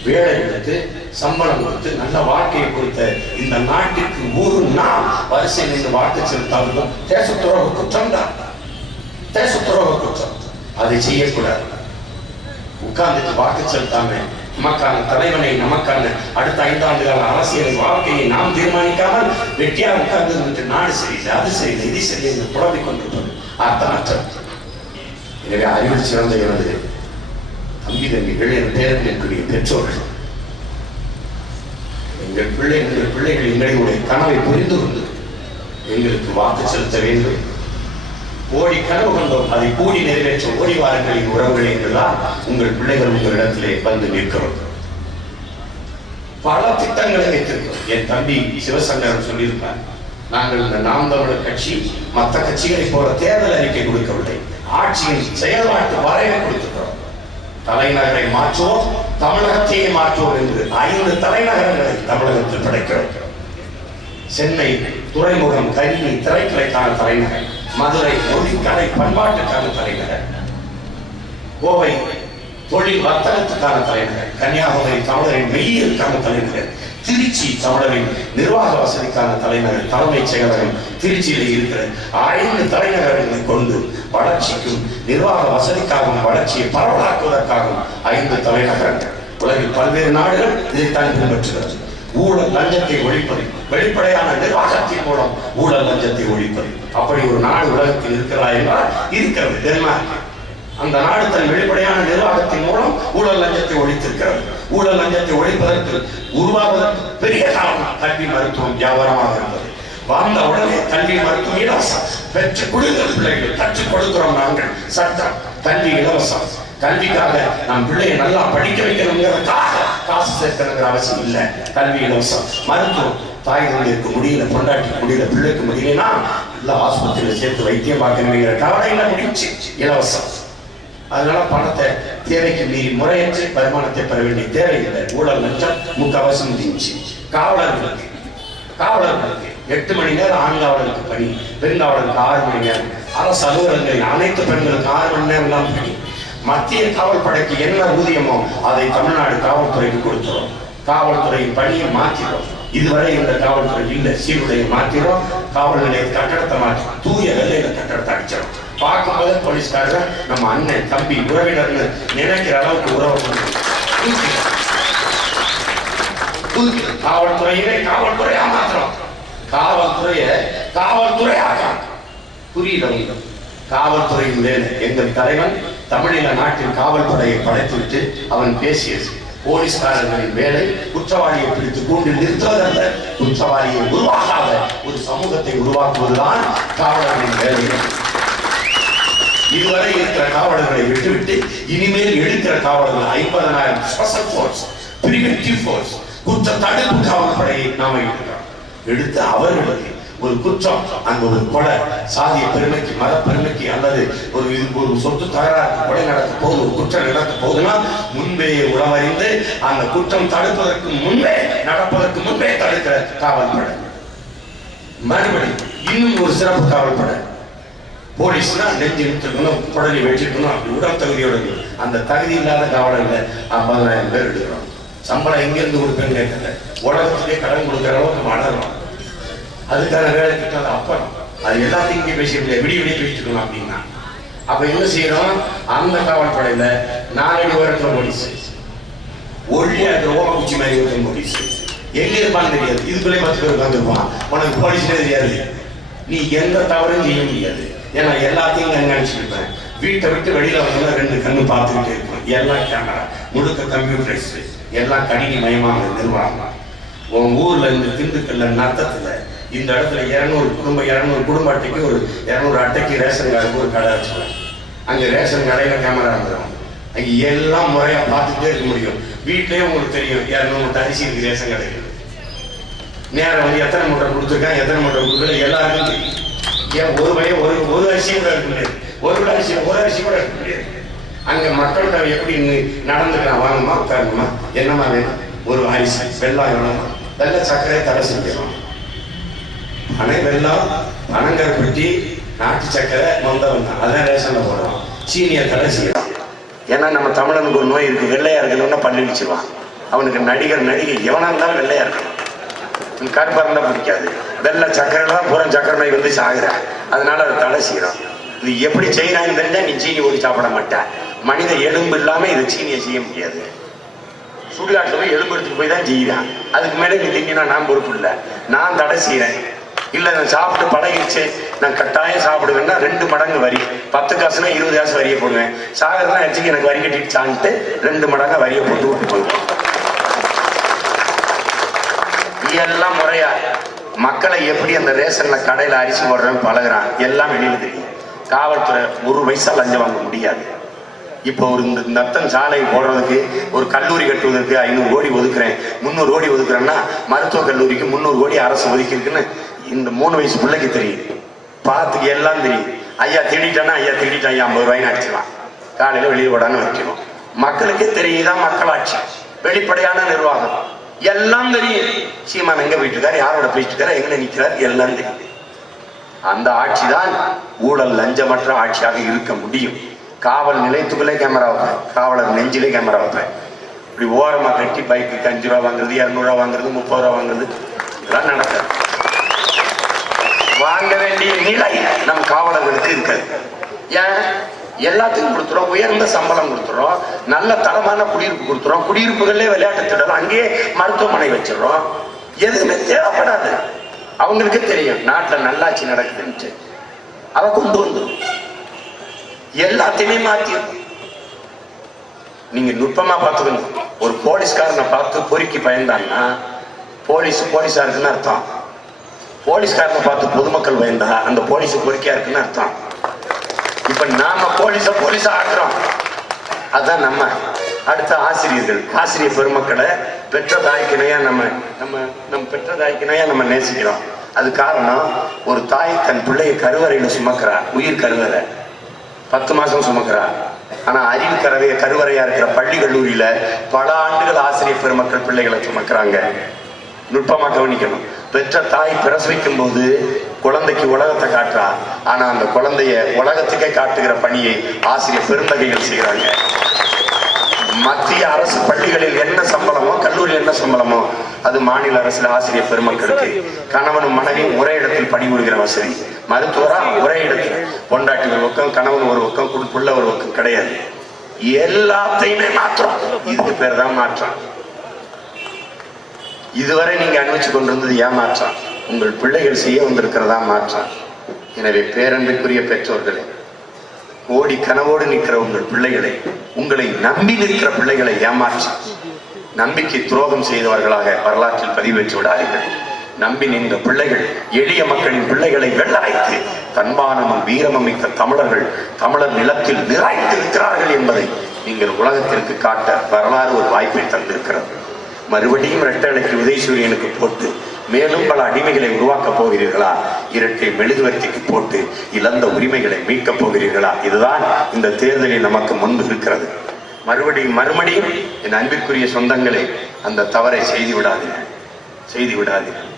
வேலை கொடுத்து, சம்பளம் கொடுத்து, நல்ல வாழ்க்கையை கொடுத்த இந்த நாட்டிற்கு ஒரு நாள் வரிசை நின்று வாக்கு செலுத்தாலும் தேசத்துரோக குற்றம் தான், தேசத்துரோக குற்றம். அதை செய்யக்கூடாது. உட்கார்ந்துட்டு வாக்கு செலுத்தாம நமக்கான தலைவனை, நமக்கான அடுத்த 5 ஆண்டு கால அரசியல் வாழ்க்கையை நாம் தீர்மானிக்காமல் வெட்டியா உட்கார்ந்து இருந்துட்டு நாடு சரியில்லை, அது சரியில்லை, இது சரியில்லை என்று புலம்பிக் கொண்டிருப்பது அர்த்தமற்றது. எனவே அறிவில் சிறந்த எனது தம்பி தம்பிகள், என் பேரன்பிற்குரிய பெற்றோர்கள், எங்கள் பிள்ளைகள் எங்களுடைய கனவை புரிந்து கொண்டு எங்களுக்கு வாக்கு செலுத்த வேண்டும். ஓடி கனவு கொண்டோம், அதை கூடி நிறைவேற்ற ஓடி வாரங்களின் உறவுகளை என்றெல்லாம் உங்கள் பிள்ளைகள் உங்களிடத்திலே வந்து நிற்கிறோம். பல திட்டங்களை வைத்திருக்கிறோம். என் தம்பி சிவசங்கரன் சொல்லியிருப்பார், நாங்கள் இந்த நாம் தமிழர் கட்சி மற்ற கட்சிகளை போல தேர்தல் அறிக்கை கொடுக்கவில்லை, ஆட்சியின் செயல்பாட்டு வரைவை கொடுத்திருக்கிறோம். தலைநகரை மாற்றுவோம், தமிழகத்தையே மாற்றுவோம் என்று 5 தலைநகரங்களை தமிழகத்தில் படைக்கிறோம். சென்னை துறைமுகம், கல்வி, திரைக்கலைக்கான தலைநகர், மதுரை மொழி கலை பண்பாட்டுக்கான தலைநகர், கோவை தொழில் வர்த்தகத்துக்கான தலைநகர், கன்னியாகுமரி தமிழரின் மெய்யிற்கான தலைநகர், திருச்சி தமிழரின் நிர்வாக வசதிக்கான தலைநகர், தலைமைச் செயலகம் திருச்சியிலே இருக்கிற 5 தலைநகரங்களை கொண்டு வளர்ச்சிக்கும் நிர்வாக வசதிக்காகவும் வளர்ச்சியை பரவலாக்குவதற்காகவும் 5 தலைநகரங்கள். உலகில் பல்வேறு நாடுகள் இதைத்தான் பின்பற்றுகிறது. ஊழல் லஞ்சத்தை ஒழிப்பது, வெளிப்படையான நிர்வாகத்தின் மூலம் ஊழல் லஞ்சத்தை ஒழிப்பது. அப்படி ஒரு நாடு உலகத்தில் இருக்கிறதா என்றால் இருக்கிறது, டென்மார்க். அந்த நாடு தன் வெளிப்படையான நிர்வாகத்தின் மூலம் ஊழல் லஞ்சத்தை ஒழித்திருக்கிறது. ஊழல் லஞ்சத்தை ஒழிப்பதற்கு உருவாவதற்கு பெரிய காரணம் கல்வி, மருத்துவம், வியாபாரமாக இருந்தது. வந்த உடனே கல்வி, மருத்துவம் இலவசம், பெற்று கொடுங்கள் பிள்ளைகள், கற்றுக் கொடுக்கிறோம் நாங்கள். சட்டம், கல்வி இலவசம். கல்விக்காக நம் பிள்ளையை நல்லா படிக்க வைக்கணுங்கிறதுக்காக காசு சேர்க்கணுங்கிற அவசியம் இல்லை. கல்வி இலவசம். மருத்துவம், தாய் தந்தைக்கு முடியல, பொண்டாட்டிக்கு முடியல, பிள்ளைக்கு முடியலன்னா எல்லா ஆஸ்பத்திரியில சேர்த்து வைத்தியம் பார்க்கணுங்கிற கவலையில முடிச்சு இலவசம். அதனால பணத்தை தேவைக்கு மீறி முறையற்ற வருமானத்தை பெற வேண்டிய தேவையில்லை. ஊழல் லஞ்சம் முக்கால்வாசி முடிஞ்சு. காவலர்களுக்கு 8 மணி நேரம் ஆண் காவலருக்கு பணி, பெண் காவலருக்கு 6 மணி நேரம். அரசு அலுவலகங்களில் அனைத்து பெண்களுக்கு 6 மணி நேரம் தான் பணி. மத்திய காவல் படைக்கு என்ன ஊதியமோ அதை தமிழ்நாடு காவல்துறைக்கு கொடுத்துறோம். காவல்துறையின் பணியை மாற்றிடும். இதுவரை இந்த காவல்துறை இல்லை, சீருடையை மாற்றிடும். காவல் நிலைய கட்டடத்தை மாற்றிடும். தூய வெள்ளையில கட்டடத்தை அடிச்சிடும். பார்க்கும்போது போலீஸ்காரர் நம்ம அண்ணன், தம்பி, உறவினர்னு நினைக்கிற அளவுக்கு உறவு காவல்துறையிலே காவல்துறையா மாத்திரம். காவல்துறையாக புரியல. காவல்துறையின் வேலை. எங்கள் தலைவன் தமிழீழ நாட்டின் காவல் படையை படைத்துவிட்டு அவன் பேசியது. போலீஸ்காரர்களின் வேலை குற்றவாளியை பிடித்து கூண்டில் நிறுத்துவதல்ல, குற்றவாளியை உருவாக்காத ஒரு சமூகத்தை உருவாக்குவதுதான் காவலர்களின் வேலை. இதுவரை இருக்கிற காவலர்களை விட்டுவிட்டு இனிமேல் எடுக்கிற காவலர்கள் 50,000 ஸ்பெஷல் போர்ஸ், பிரிவென்டிவ் போர்ஸ், குற்ற தடுப்பு காவல் படையை நாம எடுத்து அவர்களுக்கு ஒரு குற்றம், அங்க ஒரு கொலை, சாதிய பெருமைக்கு, மத பெருமைக்கு அல்லது ஒரு சொத்து தகராறு, கொலை நடக்க போகுது, ஒரு குற்றம் நடக்க போகுதுன்னா முன்பே உளவறிந்து அந்த குற்றம் தடுப்பதற்கு முன்பே, நடப்பதற்கு முன்பே தடுக்கிற காவல் படை. மறுபடி இன்னும் ஒரு சிறப்பு காவல் படை. போலீஸ்னா நெஞ்சு இழுத்துக்கணும், குடலை வெட்டிக்கணும், அப்படி உடல் தகுதியோட. அந்த தகுதி இல்லாத காவலர்களை 50,000 பேர் எடுக்கிறோம். சம்பளம் எங்கிருந்து கொடுப்பேன்னு கேட்கல, உலகத்திலே கடன் கொடுக்கிற அளவுக்கு வளரும். அதுக்கான வேலை திட்டம் அப்புறம் அது எல்லாத்தையும் இங்கே பேசிட்டு விடிய பேசிட்டு இருக்கணும் அப்படின்னா அப்ப என்ன செய்யறோம்? அந்த காவல் படையில 4 அடி உயரத்துல போலீஸ், ஒழியா ஓமக்குச்சி மாதிரி இருக்கிற போலீஸ். எங்க இருப்பான்னு தெரியாது. இதுக்குள்ளே 10 பேர் உட்காந்துருப்பான். உனக்கு போலீஸ்னே தெரியாது. நீ எந்த தவறும் செய்ய முடியாது. ஏன்னா எல்லாத்தையும் கண்காணிச்சுட்டு இருப்பேன். வீட்டை விட்டு வெளியில வந்து 2 கண்ணு பார்த்துக்கிட்டே இருக்கும். எல்லாம் கேமரா, முழுக்க கம்ப்யூட்டரைஸ், எல்லாம் கணினி மயமாக நிர்வாகம். உன் ஊர்ல இந்த திண்டுக்கல்ல நத்தத்துல இந்த இடத்துல 200 குடும்ப அட்டைக்கு ஒரு 200 அட்டைக்கு ரேஷன் கார்டுக்கு ஒரு கடை வச்சுருவேன். அங்க ரேஷன் கடையில கேமரா வந்துடும். அங்க எல்லாம் முறையா பார்த்துட்டே இருக்க முடியும். வீட்லயே உங்களுக்கு தெரியும் 200 மூட்டை அரிசி இருக்கு ரேஷன் கடையில். நேரம் வந்து எத்தனை மூட்டை கொடுத்துருக்கான், எத்தனை மூட்டை கொடுத்துருக்க எல்லாருக்கும் தெரியும். ஏன் ஒரு அரிசி கூட இருக்க முடியாது, ஒரு அரிசி கூட இருக்க முடியாது. அங்க மக்கள்கிட்ட எப்படி நடந்துக்கிறான், வாங்கம்மா உட்காருங்கம்மா, என்னம்மா வேணும், ஒரு அரிசி, வெள்ளம் எவ்வளோமா, வெள்ளை சர்க்கரை தடை செஞ்சிடும். பனை வெள்ளம், பனங்கருப்பட்டி, நாட்டு சர்க்கரை மொந்தம் தான், அதான் ரேஷன்ல போடுறோம். சீனியை தடை செய்யலாம். ஏன்னா நம்ம தமிழனுக்கு ஒரு நோய் இருக்கு, வெள்ளையா இருக்கணும்னா பண்ணி வச்சிருவான். அவனுக்கு நடிகை எவனா இருந்தாலும் வெள்ளையா இருக்கணும். கருப்பா இருந்தா பிடிக்காது. வெள்ளை சர்க்கரை தான் பூரா சர்க்கரை நோய் வந்து சாகுற. அதனால அதை தடை செய்யறோம். இது எப்படி செய்யறாங்கன்னு தெரிஞ்சா நீ சீனி ஊற்றி சாப்பிட மாட்டேன். மனித எலும்பு இல்லாம இதை சீனியை செய்ய முடியாது. சுடுகாட்டில் போய் எலும்பு எடுத்துட்டு போய் தான் செய்யறான். அதுக்கு மேலே நீ திங்கினா நான் பொறுப்பு இல்லை, நான் தடை செய்யறேன். இல்ல நான் சாப்பிட்டு பழகிடுச்சு, நான் கட்டாயம் சாப்பிடுவேன்னா 2 மடங்கு வரி, 10 காசுனா 20 காசு வரியை போடுவேன். சாகரதான் அடிச்சுக்கு எனக்கு வரி கட்டிட்டு 2 மடங்கா வரியை போட்டு விட்டு போடுவேன். எல்லாம் முறையா மக்களை எப்படி அந்த ரேஷன்ல கடையில அரிசி போடுறேன்னு பழகுறான், எல்லாம் வெளியில தெரியும். காவல்துறை 1 பைசா லஞ்சம் வாங்க முடியாது. இப்போ ஒரு நத்தம் சாலை போடுறதுக்கு, ஒரு கல்லூரி கட்டுவதற்கு 500 கோடி ஒதுக்குறேன், 300 கோடி ஒதுக்குறேன்னா மருத்துவக் கல்லூரிக்கு 300 கோடி அரசு ஒதுக்கி இருக்குன்னு இந்த 3 வயசு பிள்ளைக்கு தெரியும், பாத்துக்கு எல்லாம் தெரியும். ஐயா திட்டானா ஐயா திட்டான் 50 ரூபாய்னு அடிச்சிடலாம், காலையில வெளியே போடான்னு வச்சிடும். மக்களுக்கே தெரியுதான் மக்களாட்சி, வெளிப்படையான நிர்வாகம், எல்லாம் தெரியும். சீமான் எங்க போயிட்டு இருக்காரு, யாரோட போயிட்டு இருக்காரு, எங்க நிற்கிறார், எல்லாம் தெரியும். அந்த ஆட்சி தான் ஊழல் லஞ்சமற்ற ஆட்சியாக இருக்க முடியும். காவல் நிலையத்துக்குள்ளே கேமரா வைப்பேன், காவலர் நெஞ்சிலே கேமரா வைப்பேன். இப்படி ஓரமா கட்டி பைக்கு 5 ரூபா வாங்குறது, 200 ரூபா வாங்குறது, 30 ரூபா வாங்குறது, இதெல்லாம் நடக்காது. வாங்க வேண்டிய நிலை நம் காவலர்களுக்கு இருக்காது. ஏன்? எல்லாத்துக்கும் கொடுத்துறோம், உயர்ந்த சம்பளம் கொடுத்துறோம், நல்ல தரமான குடியிருப்பு கொடுத்துறோம், குடியிருப்புகளே விளையாட்டு திடலாம், அங்கேயே மருத்துவமனை வச்சிடறோம். எதுவுமே தேவைப்படாது. அவங்களுக்கு தெரியும் நாட்டுல நல்லாட்சி நடக்குதுன்னு, அதை கொண்டு வந்துடும், எல்லாத்தையுமே மாத்தி. நீங்க நுட்பமா பார்த்துக்கணும். ஒரு போலீஸ்காரனை பார்த்து பொறுக்கி பயந்தாங்கன்னா போலீஸா இருக்குன்னு அர்த்தம். போலீஸ்காரனை பார்த்து பொதுமக்கள் பயந்தா அந்த போலீஸ் பொறுக்கியா இருக்குன்னு அர்த்தம். இப்ப நாம போலீஸா ஆக்குறோம், அதுதான் நம்ம. அடுத்த ஆசிரியர்கள், ஆசிரியர் பெருமக்களை பெற்ற தாய்க்கிணையா நம்ம பெற்ற தாய்க்கிணையா நம்ம நேசிக்கிறோம். அது காரணம், ஒரு தாய் தன் பிள்ளைய கருவறையில சுமக்கிறா, உயிர் கருவறை 10 மாசம் சுமக்கிறா. ஆனா அறிவு கருவறையா இருக்கிற பள்ளி கல்லூரியில பல ஆண்டுகள் ஆசிரியர் பெருமக்கள் பிள்ளைகளை சுமக்கிறாங்க. நுட்பமா கவனிக்கணும். பெற்ற தாய் பிரசவிக்கும் போது குழந்தைக்கு உலகத்தை காட்டுறா, ஆனா அந்த குழந்தைய உலகத்துக்கே காட்டுகிற பணியை ஆசிரியர் பெருந்தகைகள் செய்யறாங்க. மத்திய அரசு பள்ளிகளில் என்ன சம்பளமோ, கல்லூரியில் என்ன சம்பளமோ, அது மாநில அரசுல ஆசிரியர் பெருமக்களுக்கு. கணவனும் மனைவியும் ஒரே இடத்தில் பணிபுரிகிற வசதி. மருத்துவரா ஒரே இடத்தில், பொண்டாட்டி ஒரு பக்கம், கணவன் ஒரு பக்கம், புள்ள ஒரு பக்கம் கிடையாது. எல்லாத்தையுமே மாற்றம். இதுக்கு பேர் தான் மாற்றம். இதுவரை நீங்க அனுபவிச்சு கொண்டிருந்தது ஏமாற்றம். உங்கள் பிள்ளைகள் செய்ய வந்திருக்கிறதா மாற்றம். எனவே பேரன்புக்குரிய பெற்றோர்களே, கோடி கனவோடு நிற்கிற உங்கள் பிள்ளைகளை, உங்களை நம்பி நிற்கிற பிள்ளைகளை ஏமாற்றி நம்பிக்கை துரோகம் செய்தவர்களாக வரலாற்றில் பதிவேற்றி விடாதீர்கள். நம்பி நின்ற பிள்ளைகள், எளிய மக்களின் பிள்ளைகளை வெள்ளரைத்து தன்மானமும் வீரமும் மிக்க தமிழர்கள் தமிழர் நிலத்தில் நிறைந்திருக்கிறார்கள் என்பதை நீங்கள் உலகத்திற்கு காட்ட வரலாறு ஒரு வாய்ப்பை தந்திருக்கிறது. மறுபடியும் இரட்டைக்கு உதயசூரியனுக்கு போட்டு மேலும் பல அடிமைகளை உருவாக்கப் போகிறீர்களா? இரட்டை மெழுகுவர்த்திக்கு போட்டு இழந்த உரிமைகளை மீட்கப் போகிறீர்களா? இதுதான் இந்த தேர்தலில் நமக்கு முன்பு இருக்கிறது. மறுபடியும் என் அன்பிற்குரிய சொந்தங்களே, அந்த தவறை செய்து விடாதீர்கள்.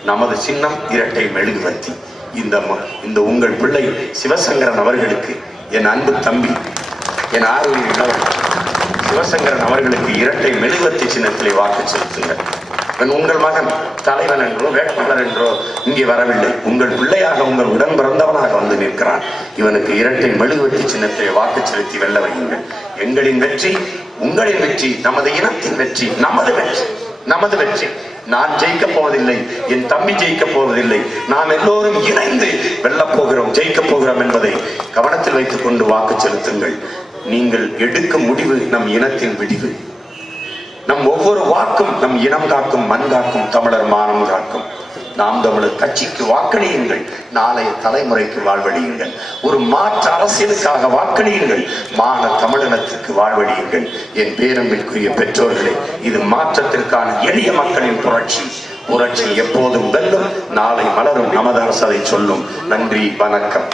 நமது சின்னம் இரட்டை மெழுகுவர்த்தி. இந்த உங்கள் பிள்ளை சிவசங்கரன் அவர்களுக்கு, என் அன்பு தம்பி, என் ஆர்வம் உள்ளவர் சிவசங்கரன் அவர்களுக்கு இரட்டை மெழுகுவர்த்தி சின்னத்திலே வாக்கு செலுத்துங்கள். உங்கள் மகன் தலைவன் என்றோ வேட்பாளர் என்றோ இங்கே வரவில்லை, உங்கள் பிள்ளையாக, உங்கள் உடன் பிறந்தவனாக வந்து நிற்கிறான். இவனுக்கு இரட்டை மெழுகுவர்த்தி சின்னத்திலே வாக்கு செலுத்தி வெல்ல வையுங்கள். எங்களின் வெற்றி உங்களின் வெற்றி, நமது இனத்தின் வெற்றி, நமது வெற்றி. நான் ஜெயிக்க போவதில்லை, என் தம்பி ஜெயிக்க போவதில்லை, நாம் எல்லோரும் இணைந்து வெல்லப் போகிறோம், ஜெயிக்க போகிறோம் என்பதை கவனத்தில் வைத்துக் கொண்டு வாக்கு செலுத்துங்கள். நீங்கள் எடுக்கும் முடிவு நம் இனத்தின் விடிவு. நம் ஒவ்வொரு வாக்கும் நம் இனம் காக்கும், மண் காக்கும், தமிழர் மானம் காக்கும். நாம் தமிழர் கட்சிக்கு வாக்களியுங்கள், நாளைய தலைமுறைக்கு வாழ்வழியுங்கள். ஒரு மாற்று அரசியலுக்காக வாக்களியுங்கள், மான தமிழினத்துக்கு வாழ்வழியுங்கள். என் பேரன்பிற்குரிய பெற்றோர்களே, இது மாற்றத்திற்கான எளிய மக்களின் புரட்சி எப்போதும் வெல்லும், நாளை மலரும், நமது அரசு அதை சொல்லும். நன்றி, வணக்கம்.